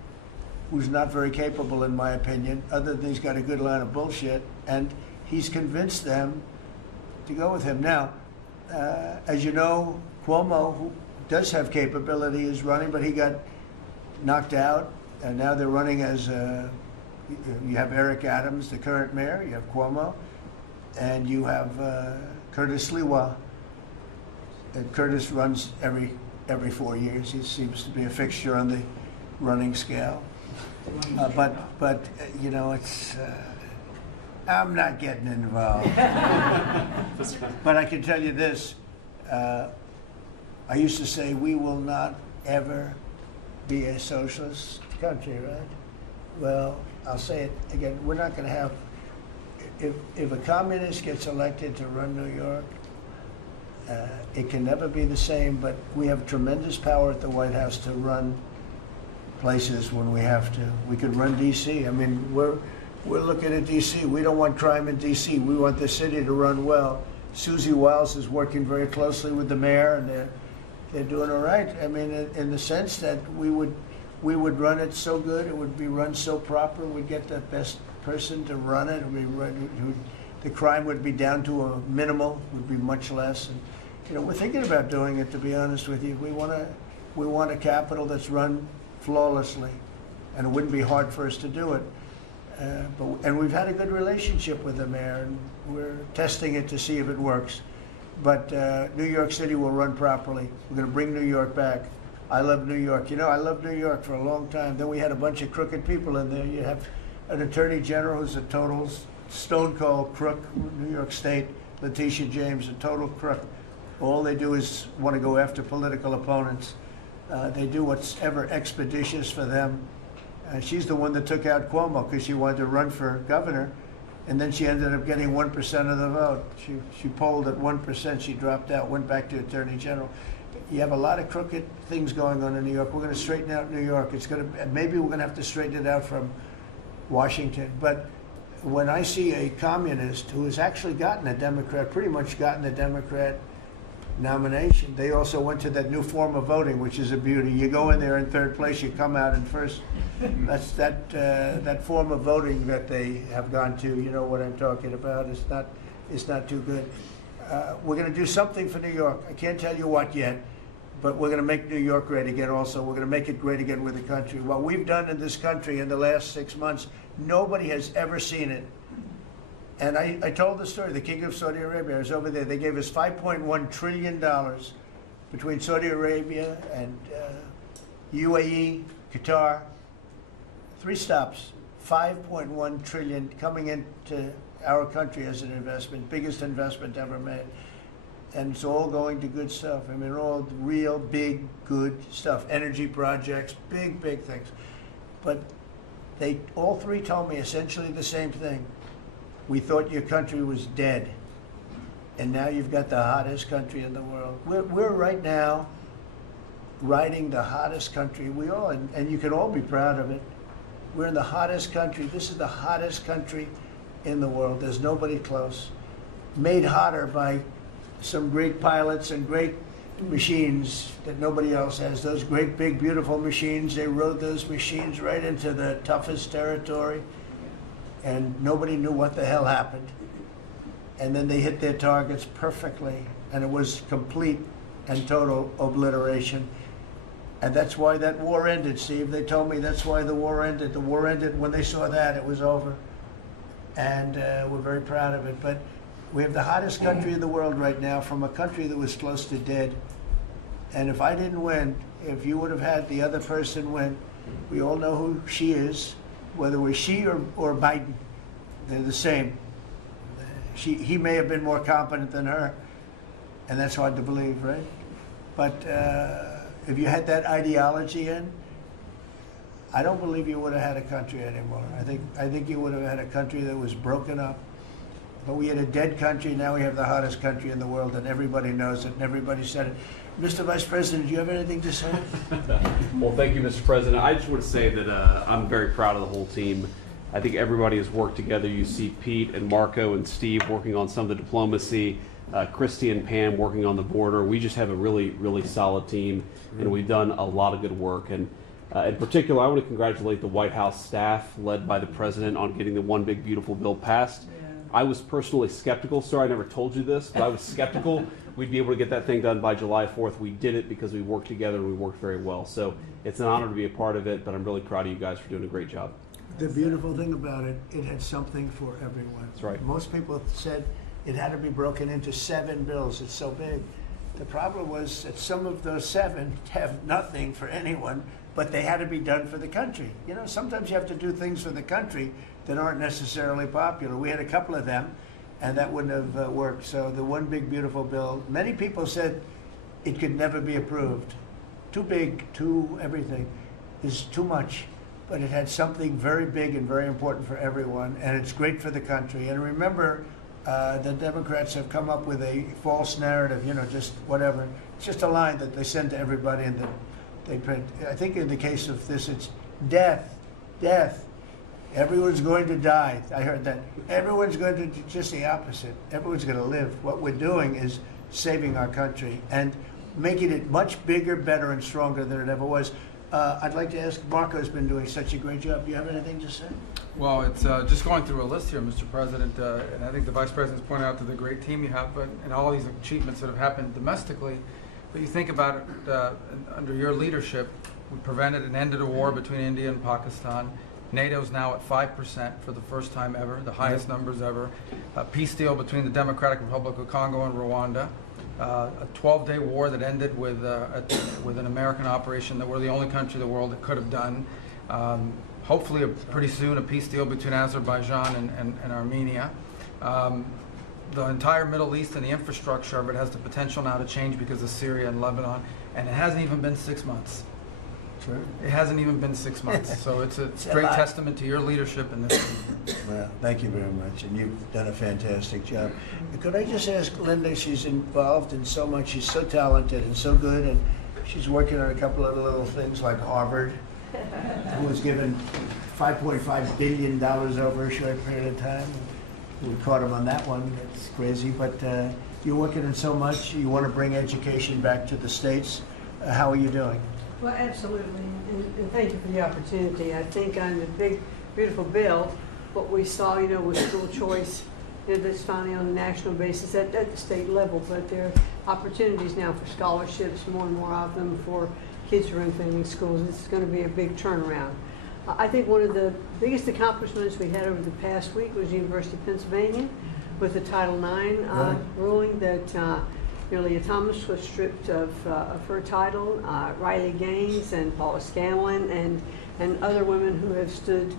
who's not very capable, in my opinion, other than he's got a good line of bullshit, and he's convinced them to go with him. Now, as you know, Cuomo, who does have capability, is running, but he got knocked out, and now they're running as, you have Eric Adams, the current mayor, you have Cuomo, and you have Curtis Sliwa. And Curtis runs every 4 years. He seems to be a fixture on the running scale. But you know, it's I'm not getting involved. But I can tell you this: I used to say we will not ever be a socialist country, right? Well, I'll say it again: we're not going to have. If a communist gets elected to run New York, it can never be the same. But we have tremendous power at the White House to run places when we have to. We could run D.C. I mean, we're looking at D.C. We don't want crime in D.C. We want the city to run well. Susie Wiles is working very closely with the mayor, and they're doing all right. I mean, in the sense that we would run it so good, it would be run so proper, we'd get the person to run it. The crime would be down to a minimal, would be much less. And, you know, we're thinking about doing it, to be honest with you. We want a capital that's run flawlessly, and it wouldn't be hard for us to do it. And we've had a good relationship with the mayor, and we're testing it to see if it works. But New York City will run properly. We're going to bring New York back. I love New York. You know, I loved New York for a long time. Then we had a bunch of crooked people in there. You have an attorney general who's a total stone cold crook, New York State, Letitia James, a total crook. All they do is want to go after political opponents. They do what's ever expeditious for them. She's the one that took out Cuomo because she wanted to run for governor, and then she ended up getting 1% of the vote. She polled at 1%. She dropped out, went back to attorney general. You have a lot of crooked things going on in New York. We're going to straighten out New York. Maybe we're going to have to straighten it out from Washington. But when I see a communist who has actually gotten a Democrat, pretty much gotten a Democrat nomination, they also went to that new form of voting, which is a beauty. You go in there in third place, you come out in first. That's that form of voting that they have gone to. You know what I'm talking about. It's not too good. We're going to do something for New York. I can't tell you what yet, but we're going to make New York great again also. We're going to make it great again with the country. What we've done in this country in the last 6 months, nobody has ever seen it. And I told the story, the King of Saudi Arabia was over there. They gave us $5.1 trillion between Saudi Arabia and UAE, Qatar. 3 stops, $5.1 trillion coming into our country as an investment, biggest investment ever made. And it's all going to good stuff. I mean, all real big, good stuff. Energy projects, big things. But they all 3 told me essentially the same thing. We thought your country was dead, and now you've got the hottest country in the world. We're right now riding the hottest country. We all, and you can all be proud of it. We're in the hottest country. This is the hottest country in the world. There's nobody close. Made hotter by some great pilots and great machines that nobody else has. Those great, big, beautiful machines, they rode those machines right into the toughest territory, and nobody knew what the hell happened. And then they hit their targets perfectly, and it was complete and total obliteration. And that's why that war ended, Steve. They told me that's why the war ended. The war ended when they saw that, it was over. And we're very proud of it. But we have the hottest country in the world right now, from a country that was close to dead. And if I didn't win, if you would have had the other person win, we all know who she is, whether it was she or Biden. They're the same. He may have been more competent than her, and that's hard to believe, right? But if you had that ideology in, I don't believe you would have had a country anymore. I think you would have had a country that was broken up. But we had a dead country. Now we have the hottest country in the world, and everybody knows it, and everybody said it. Mr. Vice President, do you have anything to say? Well, thank you, Mr. President. I just want to say that I'm very proud of the whole team. I think everybody has worked together. You see Pete and Marco and Steve working on some of the diplomacy, Christy and Pam working on the border. We just have a really, really solid team, and we've done a lot of good work. And in particular, I want to congratulate the White House staff led by the President on getting the One Big Beautiful Bill passed. I was personally skeptical. Sorry, I never told you this, but I was skeptical we'd be able to get that thing done by July 4th. We did it because we worked together and we worked very well. So it's an honor to be a part of it, but I'm really proud of you guys for doing a great job. The beautiful thing about it, it had something for everyone. That's right. Most people said it had to be broken into 7 bills. It's so big. The problem was that some of those 7 have nothing for anyone, but they had to be done for the country. You know, sometimes you have to do things for the country that aren't necessarily popular. We had a couple of them, and that wouldn't have worked. So the One Big Beautiful Bill, many people said it could never be approved. Too big, too everything, is too much. But it had something very big and very important for everyone, and it's great for the country. And remember, the Democrats have come up with a false narrative, you know, just whatever. It's just a line that they send to everybody and that they print. I think in the case of this, it's death, death. Everyone's going to die. I heard that. Everyone's going to do just the opposite. Everyone's going to live. What we're doing is saving our country and making it much bigger, better, and stronger than it ever was. I'd like to ask, Marco's been doing such a great job. Do you have anything to say? Well, it's just going through a list here, Mr. President, and I think the Vice President's pointed out to the great team you have, and all these achievements that have happened domestically. But you think about it, under your leadership, we prevented and ended a war between India and Pakistan. NATO's now at 5% for the first time ever, the highest numbers ever. A peace deal between the Democratic Republic of Congo and Rwanda. A 12-day war that ended with an American operation that we're the only country in the world that could have done. Hopefully, pretty soon, a peace deal between Azerbaijan and Armenia. The entire Middle East and the infrastructure of it has the potential now to change because of Syria and Lebanon, and it hasn't even been 6 months. Sure. It hasn't even been 6 months, so it's a straight testament to your leadership in this. Well, thank you very much, and you've done a fantastic job. Could I just ask Linda, she's involved in so much, she's so talented and so good, and she's working on a couple of little things like Harvard, who was given $5.5 billion over a short period of time. We caught him on that one, that's crazy, but you're working on so much, you want to bring education back to the States. How are you doing? Well, absolutely, and thank you for the opportunity. I think on the big, beautiful bill, what we saw, with school choice, that's finally on a national basis at the state level, but there are opportunities now for scholarships, more and more of them for kids who are in failing schools. This is going to be a big turnaround. I think one of the biggest accomplishments we had over the past week was the University of Pennsylvania with the Title IX ruling that Leah Thomas was stripped of her title. Riley Gaines and Paula Scanlon and other women who have stood,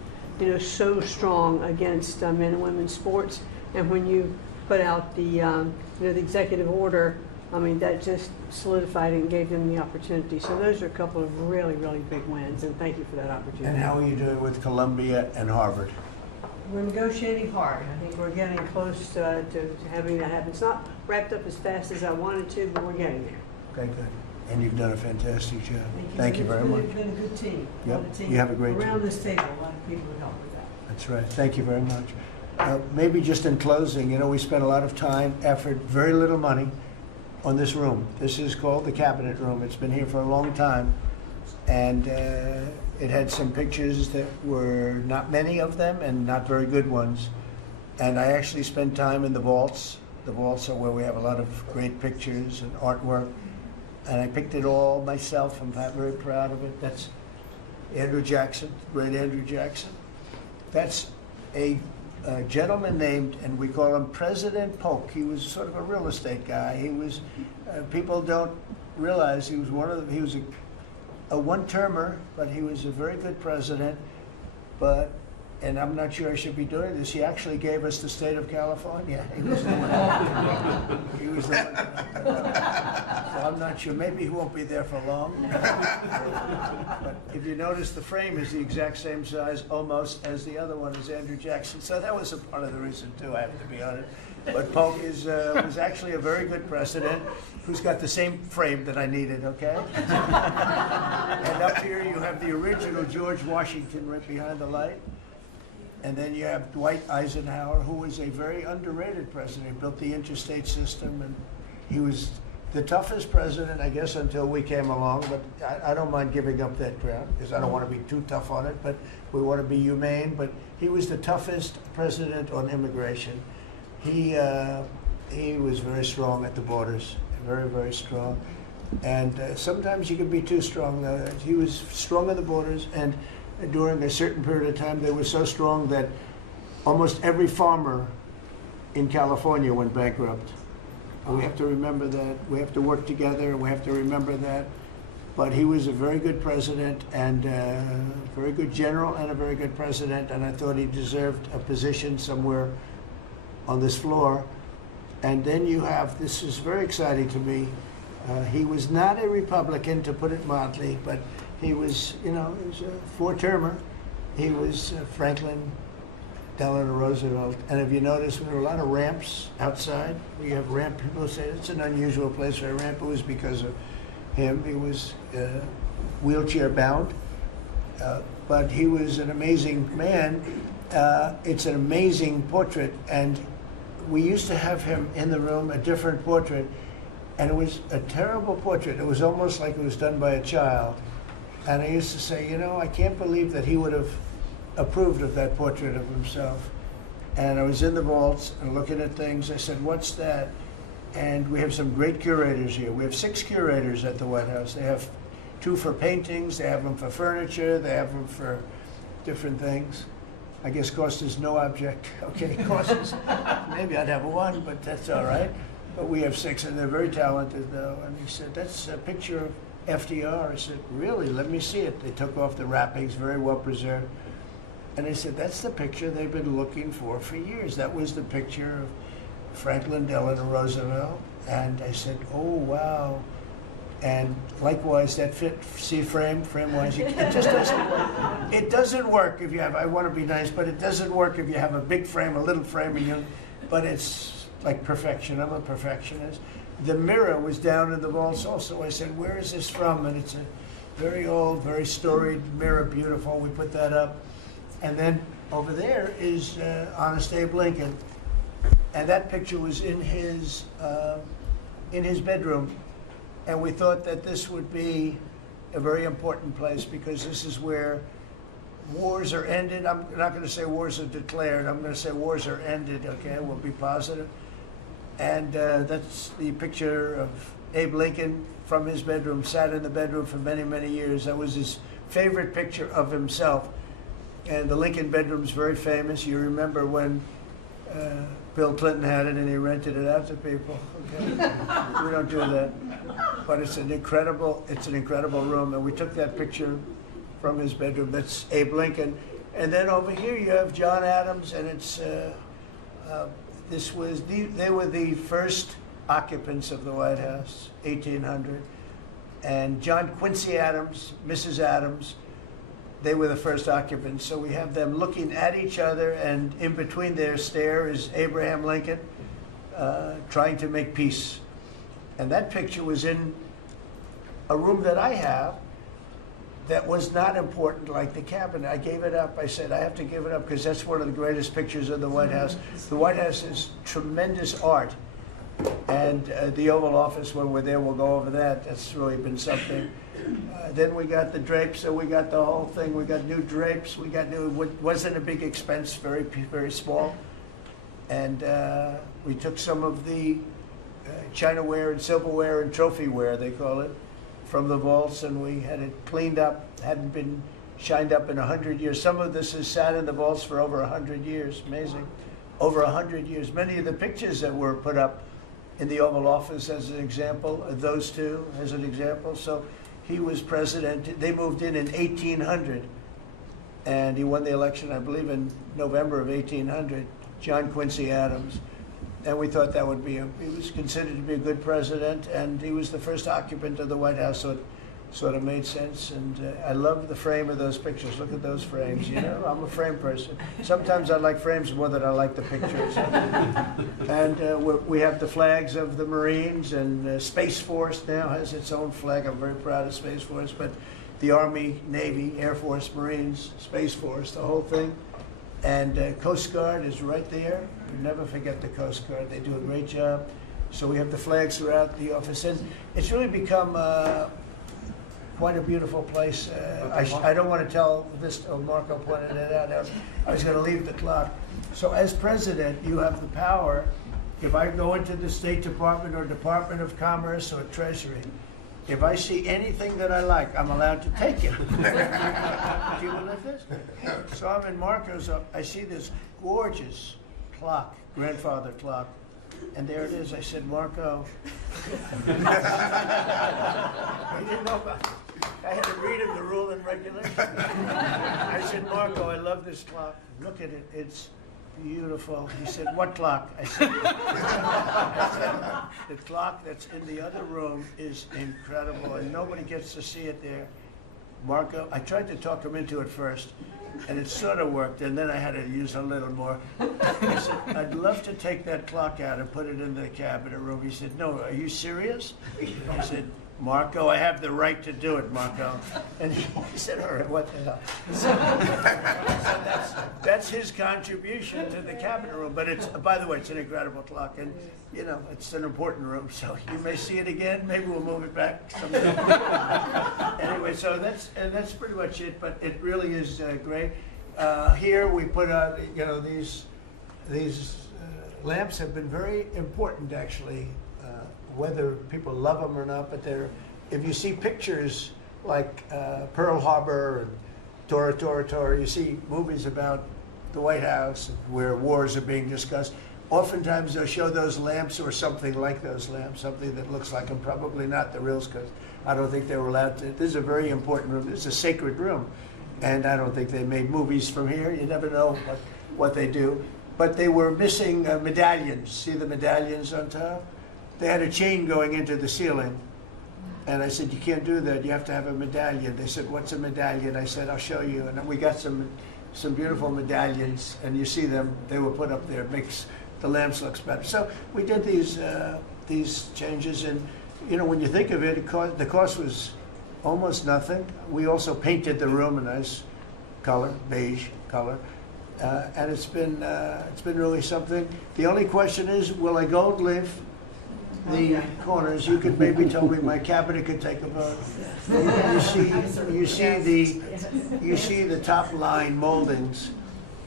so strong against men and women's sports. And when you put out the executive order, that just solidified and gave them the opportunity. So those are a couple of really, really big wins, and thank you for that opportunity. And how are you doing with Columbia and Harvard? We're negotiating hard. I think we're getting close to having that happen. It's not wrapped up as fast as I wanted to, but we're getting there. Okay, good. And you've done a fantastic job. Thank you very much. It's been a good team. Yep, you have a great team. Around this table, a lot of people have helped with that. That's right. Thank you very much. Maybe just in closing, we spent a lot of time, effort, very little money on this room. This is called the Cabinet Room. It's been here for a long time. And it had some pictures that were not many of them and not very good ones. And I actually spent time in the vaults. The vaults are where we have a lot of great pictures and artwork. And I picked it all myself. I'm very proud of it. That's Andrew Jackson, great Andrew Jackson. That's a gentleman named, and we call him President Polk. He was sort of a real estate guy. He was, people don't realize he was he was a one-termer, but he was a very good president. And I'm not sure I should be doing this, he actually gave us the state of California. He was the one. He was the one. So I'm not sure, maybe he won't be there for long. But if you notice, the frame is the exact same size almost as the other one, as Andrew Jackson. So that was a part of the reason too, I have to be honest. But Polk was actually a very good president who's got the same frame that I needed, okay? And up here you have the original George Washington right behind the light. And then you have Dwight Eisenhower, who was a very underrated president. He built the interstate system, and he was the toughest president, I guess, until we came along. But I don't mind giving up that ground, because I don't want to be too tough on it, but we want to be humane. But he was the toughest president on immigration. He was very strong at the borders, very, very strong. And sometimes you can be too strong. He was strong at the borders, and during a certain period of time, they were so strong that almost every farmer in California went bankrupt. And we have to remember that. We have to work together, and we have to remember that. But he was a very good president, and a very good general, and a very good president, and I thought he deserved a position somewhere on this floor. And then you have, this is very exciting to me, he was not a Republican, to put it mildly, but he was, he was a four-termer. He was Franklin Delano Roosevelt. And if you notice, there were a lot of ramps outside. We have ramp, people say it's an unusual place for a ramp. It was because of him. He was wheelchair bound, but he was an amazing man. It's an amazing portrait, and we used to have him in the room, a different portrait, and it was a terrible portrait. It was almost like it was done by a child. And I used to say, you know, I can't believe that he would have approved of that portrait of himself. And I was in the vaults and looking at things. I said, what's that? And we have some great curators here. We have 6 curators at the White House. They have 2 for paintings, they have them for furniture, they have them for different things. I guess cost is no object. Okay, cost is, maybe I'd have 1, but that's all right. But we have 6, and they're very talented, though. And he said, that's a picture of FDR. I said, really? Let me see it. They took off the wrappings, very well preserved. And they said, that's the picture they've been looking for years. That was the picture of Franklin Delano Roosevelt. And I said, oh, wow. And likewise, that frame-wise, it just doesn't work. It doesn't work if you have, I want to be nice, but it doesn't work if you have a big frame, a little frame, and but it's like perfection. I'm a perfectionist. The mirror was down in the vaults also. I said, where is this from? And it's a very old, very storied mirror, beautiful. We put that up. And then over there is Honest Abe Lincoln. And that picture was in his bedroom. And we thought that this would be a very important place because this is where wars are ended. I'm not going to say wars are declared. I'm going to say wars are ended, okay? We'll be positive. And that's the picture of Abe Lincoln from his bedroom, sat in the bedroom for many, many years. That was his favorite picture of himself. And the Lincoln bedroom's very famous. You remember when Bill Clinton had it and he rented it out to people. Okay? We don't do that. But it's an incredible room. And we took that picture from his bedroom. That's Abe Lincoln. And then over here you have John Adams, and it's they were the first occupants of the White House, 1800. And John Quincy Adams, Mrs. Adams, they were the first occupants. So we have them looking at each other, and in between their stare is Abraham Lincoln trying to make peace. And that picture was in a room that I have that was not important, like the cabinet. I gave it up. I said, I have to give it up because that's one of the greatest pictures of the White House. The White House is tremendous art. And the Oval Office, when we're there, we'll go over that. That's really been something. Then we got the drapes, so we got the whole thing. We got new drapes. We got new, wasn't a big expense, very, very small. And we took some of the chinaware and silverware and trophyware, they call it, from the vaults, and we had it cleaned up. Hadn't been shined up in 100 years. Some of this has sat in the vaults for over 100 years. Amazing. Over 100 years. Many of the pictures that were put up in the Oval Office, as an example, those two as an example. So he was president. They moved in 1800, and he won the election, I believe, in November of 1800, John Quincy Adams. And we thought that would be, he was considered to be a good president, and he was the first occupant of the White House, so it sort of made sense. And I love the frame of those pictures. Look at those frames, you know? I'm a frame person. Sometimes I like frames more than I like the pictures. And we have the flags of the Marines, and Space Force now has its own flag. I'm very proud of Space Force, but the Army, Navy, Air Force, Marines, Space Force, the whole thing. And Coast Guard is right there. You never forget the Coast Guard. They do a great job. So we have the flags throughout the office. And it's really become quite a beautiful place. I don't want to tell this, Marco pointed it out. I was going to leave the clock. So as president, you have the power. If I go into the State Department or Department of Commerce or Treasury, if I see anything that I like, I'm allowed to take it. Do you believe this? So I'm in Marco's, I see this gorgeous clock, grandfather clock, and there it is. I said, Marco. He didn't know about it. I had to read him the rule and regulation. I said, Marco, I love this clock. Look at it. It's beautiful. He said, what clock? I said, the clock that's in the other room is incredible, and nobody gets to see it there. Marco, I tried to talk him into it first, and it sort of worked, and then I had to use a little more. I said, I'd love to take that clock out and put it in the cabinet room. He said, no, are you serious? I said, Marco, I have the right to do it, Marco. And he said, all right, what the hell? So that's that's his contribution to the cabinet room. But it's, by the way, it's an incredible clock, and you know, it's an important room. So you may see it again. Maybe we'll move it back someday. Anyway, so that's pretty much it. But it really is great. Here we put out, you know, these lamps have been very important, actually, whether people love them or not. But they're, if you see pictures like Pearl Harbor and Tora Tora Tora, you see movies about the White House where wars are being discussed. Oftentimes they'll show those lamps or something like those lamps, something that looks like them, probably not the reals, because I don't think they were allowed to. This is a very important room. This is a sacred room. And I don't think they made movies from here. You never know what they do. But they were missing medallions. See the medallions on top? They had a chain going into the ceiling. And I said, you can't do that. You have to have a medallion. They said, what's a medallion? I said, I'll show you. And we got some beautiful medallions. And you see them. They were put up there. It makes the lamps look better. So we did these changes. And, you know, when you think of it, the cost was almost nothing. We also painted the room a nice color, beige color. And it's been really something. The only question is, will I gold leaf the corners? You could maybe tell me my cabinet could take a vote. You see the top line moldings,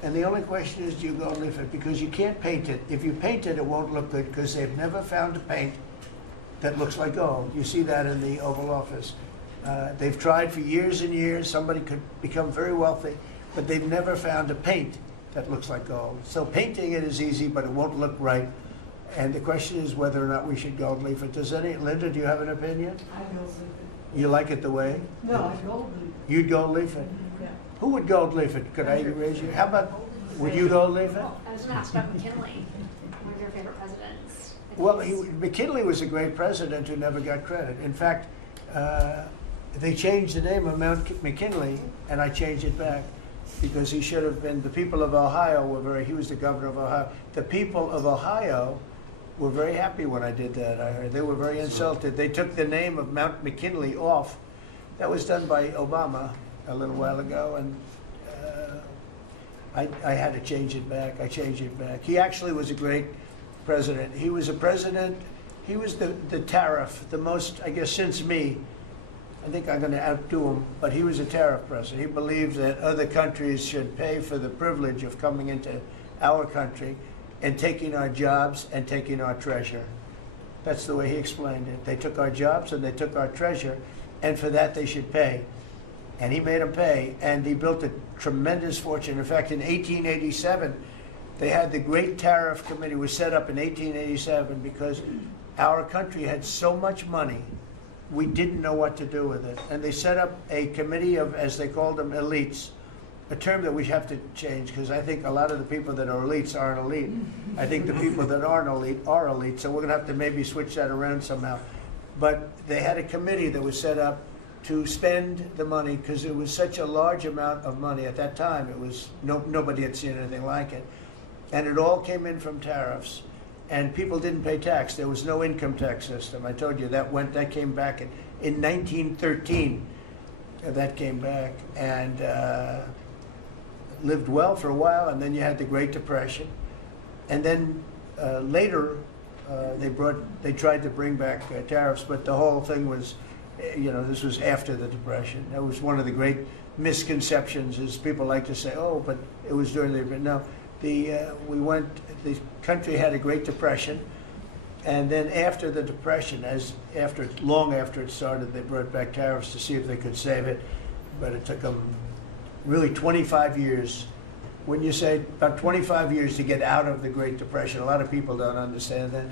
and the only question is, do you gold leaf it? Because you can't paint it. If you paint it, it won't look good because they've never found a paint that looks like gold. You see that in the Oval Office. They've tried for years and years. Somebody could become very wealthy, but they've never found a paint that looks like gold. So painting it is easy, but it won't look right. And the question is whether or not we should gold leaf it. Linda, do you have an opinion? I gold leaf it. You like it the way? No, I gold leaf it. You'd gold leaf it? Yeah. Who would gold leaf it? Could I raise you? How about, would you gold leaf it? I was going to ask about McKinley, one of your favorite presidents. Well, McKinley was a great president who never got credit. In fact, they changed the name of Mount McKinley, and I changed it back because he should have been. The people of Ohio he was the governor of Ohio. The people of Ohio were very happy when I did that. I heard they were very insulted. They took the name of Mount McKinley off. That was done by Obama a little while ago, and I had to change it back. I changed it back. He actually was a great president. He was a president. He was the tariff, the most, I guess, since me. I think I'm going to outdo him, but he was a tariff president. He believed that other countries should pay for the privilege of coming into our country and taking our jobs and taking our treasure. That's the way he explained it. They took our jobs and they took our treasure, and for that they should pay. And he made them pay, and he built a tremendous fortune. In fact, in 1887, they had the Great Tariff Committee was set up in 1887 because our country had so much money, we didn't know what to do with it. And they set up a committee of, as they called them, elites, a term that we have to change because I think a lot of the people that are elites aren't elite. I think the people that aren't elite are elite, so we're going to have to maybe switch that around somehow. But they had a committee that was set up to spend the money because it was such a large amount of money at that time. It was nobody had seen anything like it. And it all came in from tariffs. And people didn't pay tax. There was no income tax system. I told you that came back in 1913. That came back and lived well for a while. And then you had the Great Depression. And then later they tried to bring back tariffs, but the whole thing was, this was after the Depression. That was one of the great misconceptions. Is people like to say, "Oh, but it was during the." No. The country had a Great Depression, and then after the Depression, long after it started, they brought back tariffs to see if they could save it, but it took them really 25 years. When you say about 25 years to get out of the Great Depression, a lot of people don't understand that.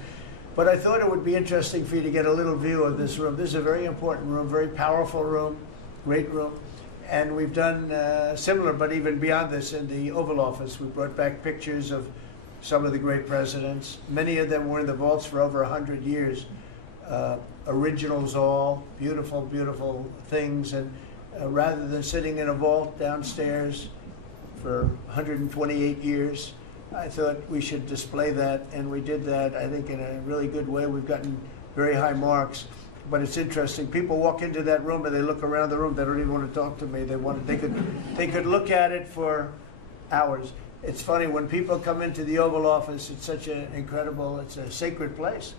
But I thought it would be interesting for you to get a little view of this room. This is a very important room, very powerful room, great room. And we've done similar, but even beyond this, in the Oval Office. We brought back pictures of some of the great presidents. Many of them were in the vaults for over 100 years. Originals all, beautiful, beautiful things. And rather than sitting in a vault downstairs for 128 years, I thought we should display that. And we did that, I think, in a really good way. We've gotten very high marks. But it's interesting. People walk into that room and they look around the room. They don't even want to talk to me. They could look at it for hours. it's funny, when people come into the Oval Office, it's such an incredible, it's a sacred place.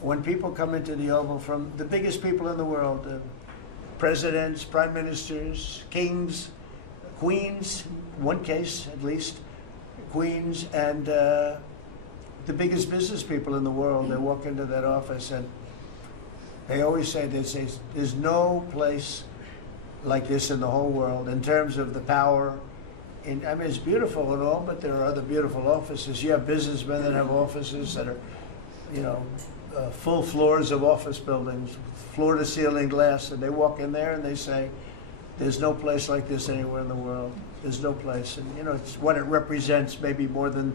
When people come into the Oval from the biggest people in the world, presidents, prime ministers, kings, queens, one case at least, queens, and the biggest business people in the world, they walk into that office and they always say, there's no place like this in the whole world in terms of the power. I mean, it's beautiful and all, but there are other beautiful offices. You have businessmen that have offices that are, you know, full floors of office buildings, floor to ceiling glass, and they walk in there and they say, there's no place like this anywhere in the world. There's no place. And, you know, it's what it represents maybe more than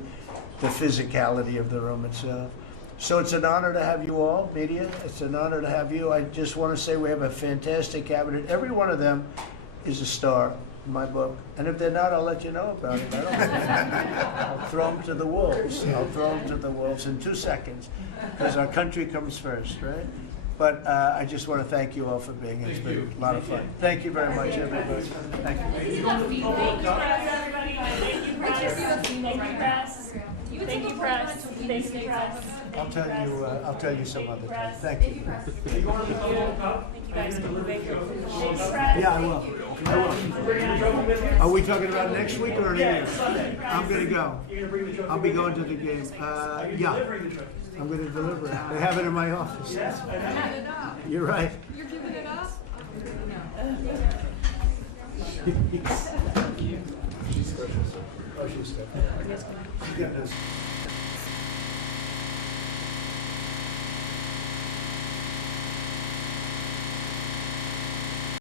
the physicality of the room itself. So it's an honor to have you all, media. It's an honor to have you. I just want to say we have a fantastic cabinet. Every one of them is a star in my book. And if they're not, I'll let you know about it. I don't I'll throw them to the wolves. I'll throw them to the wolves in 2 seconds, because our country comes first, right? But I just want to thank you all for being here. It's been a lot of fun. Thank you very much, everybody. Thank you. Thank you, press. Thank you, press. I'll tell you some other time. Thank you. Thank you guys for moving. Yeah, I will. Are we talking about next week or next? I'm gonna go. I'll be going to the game. Yeah, I'm gonna deliver it. They have it in my office. You're right. You're giving it up? She's special. Oh, she's special.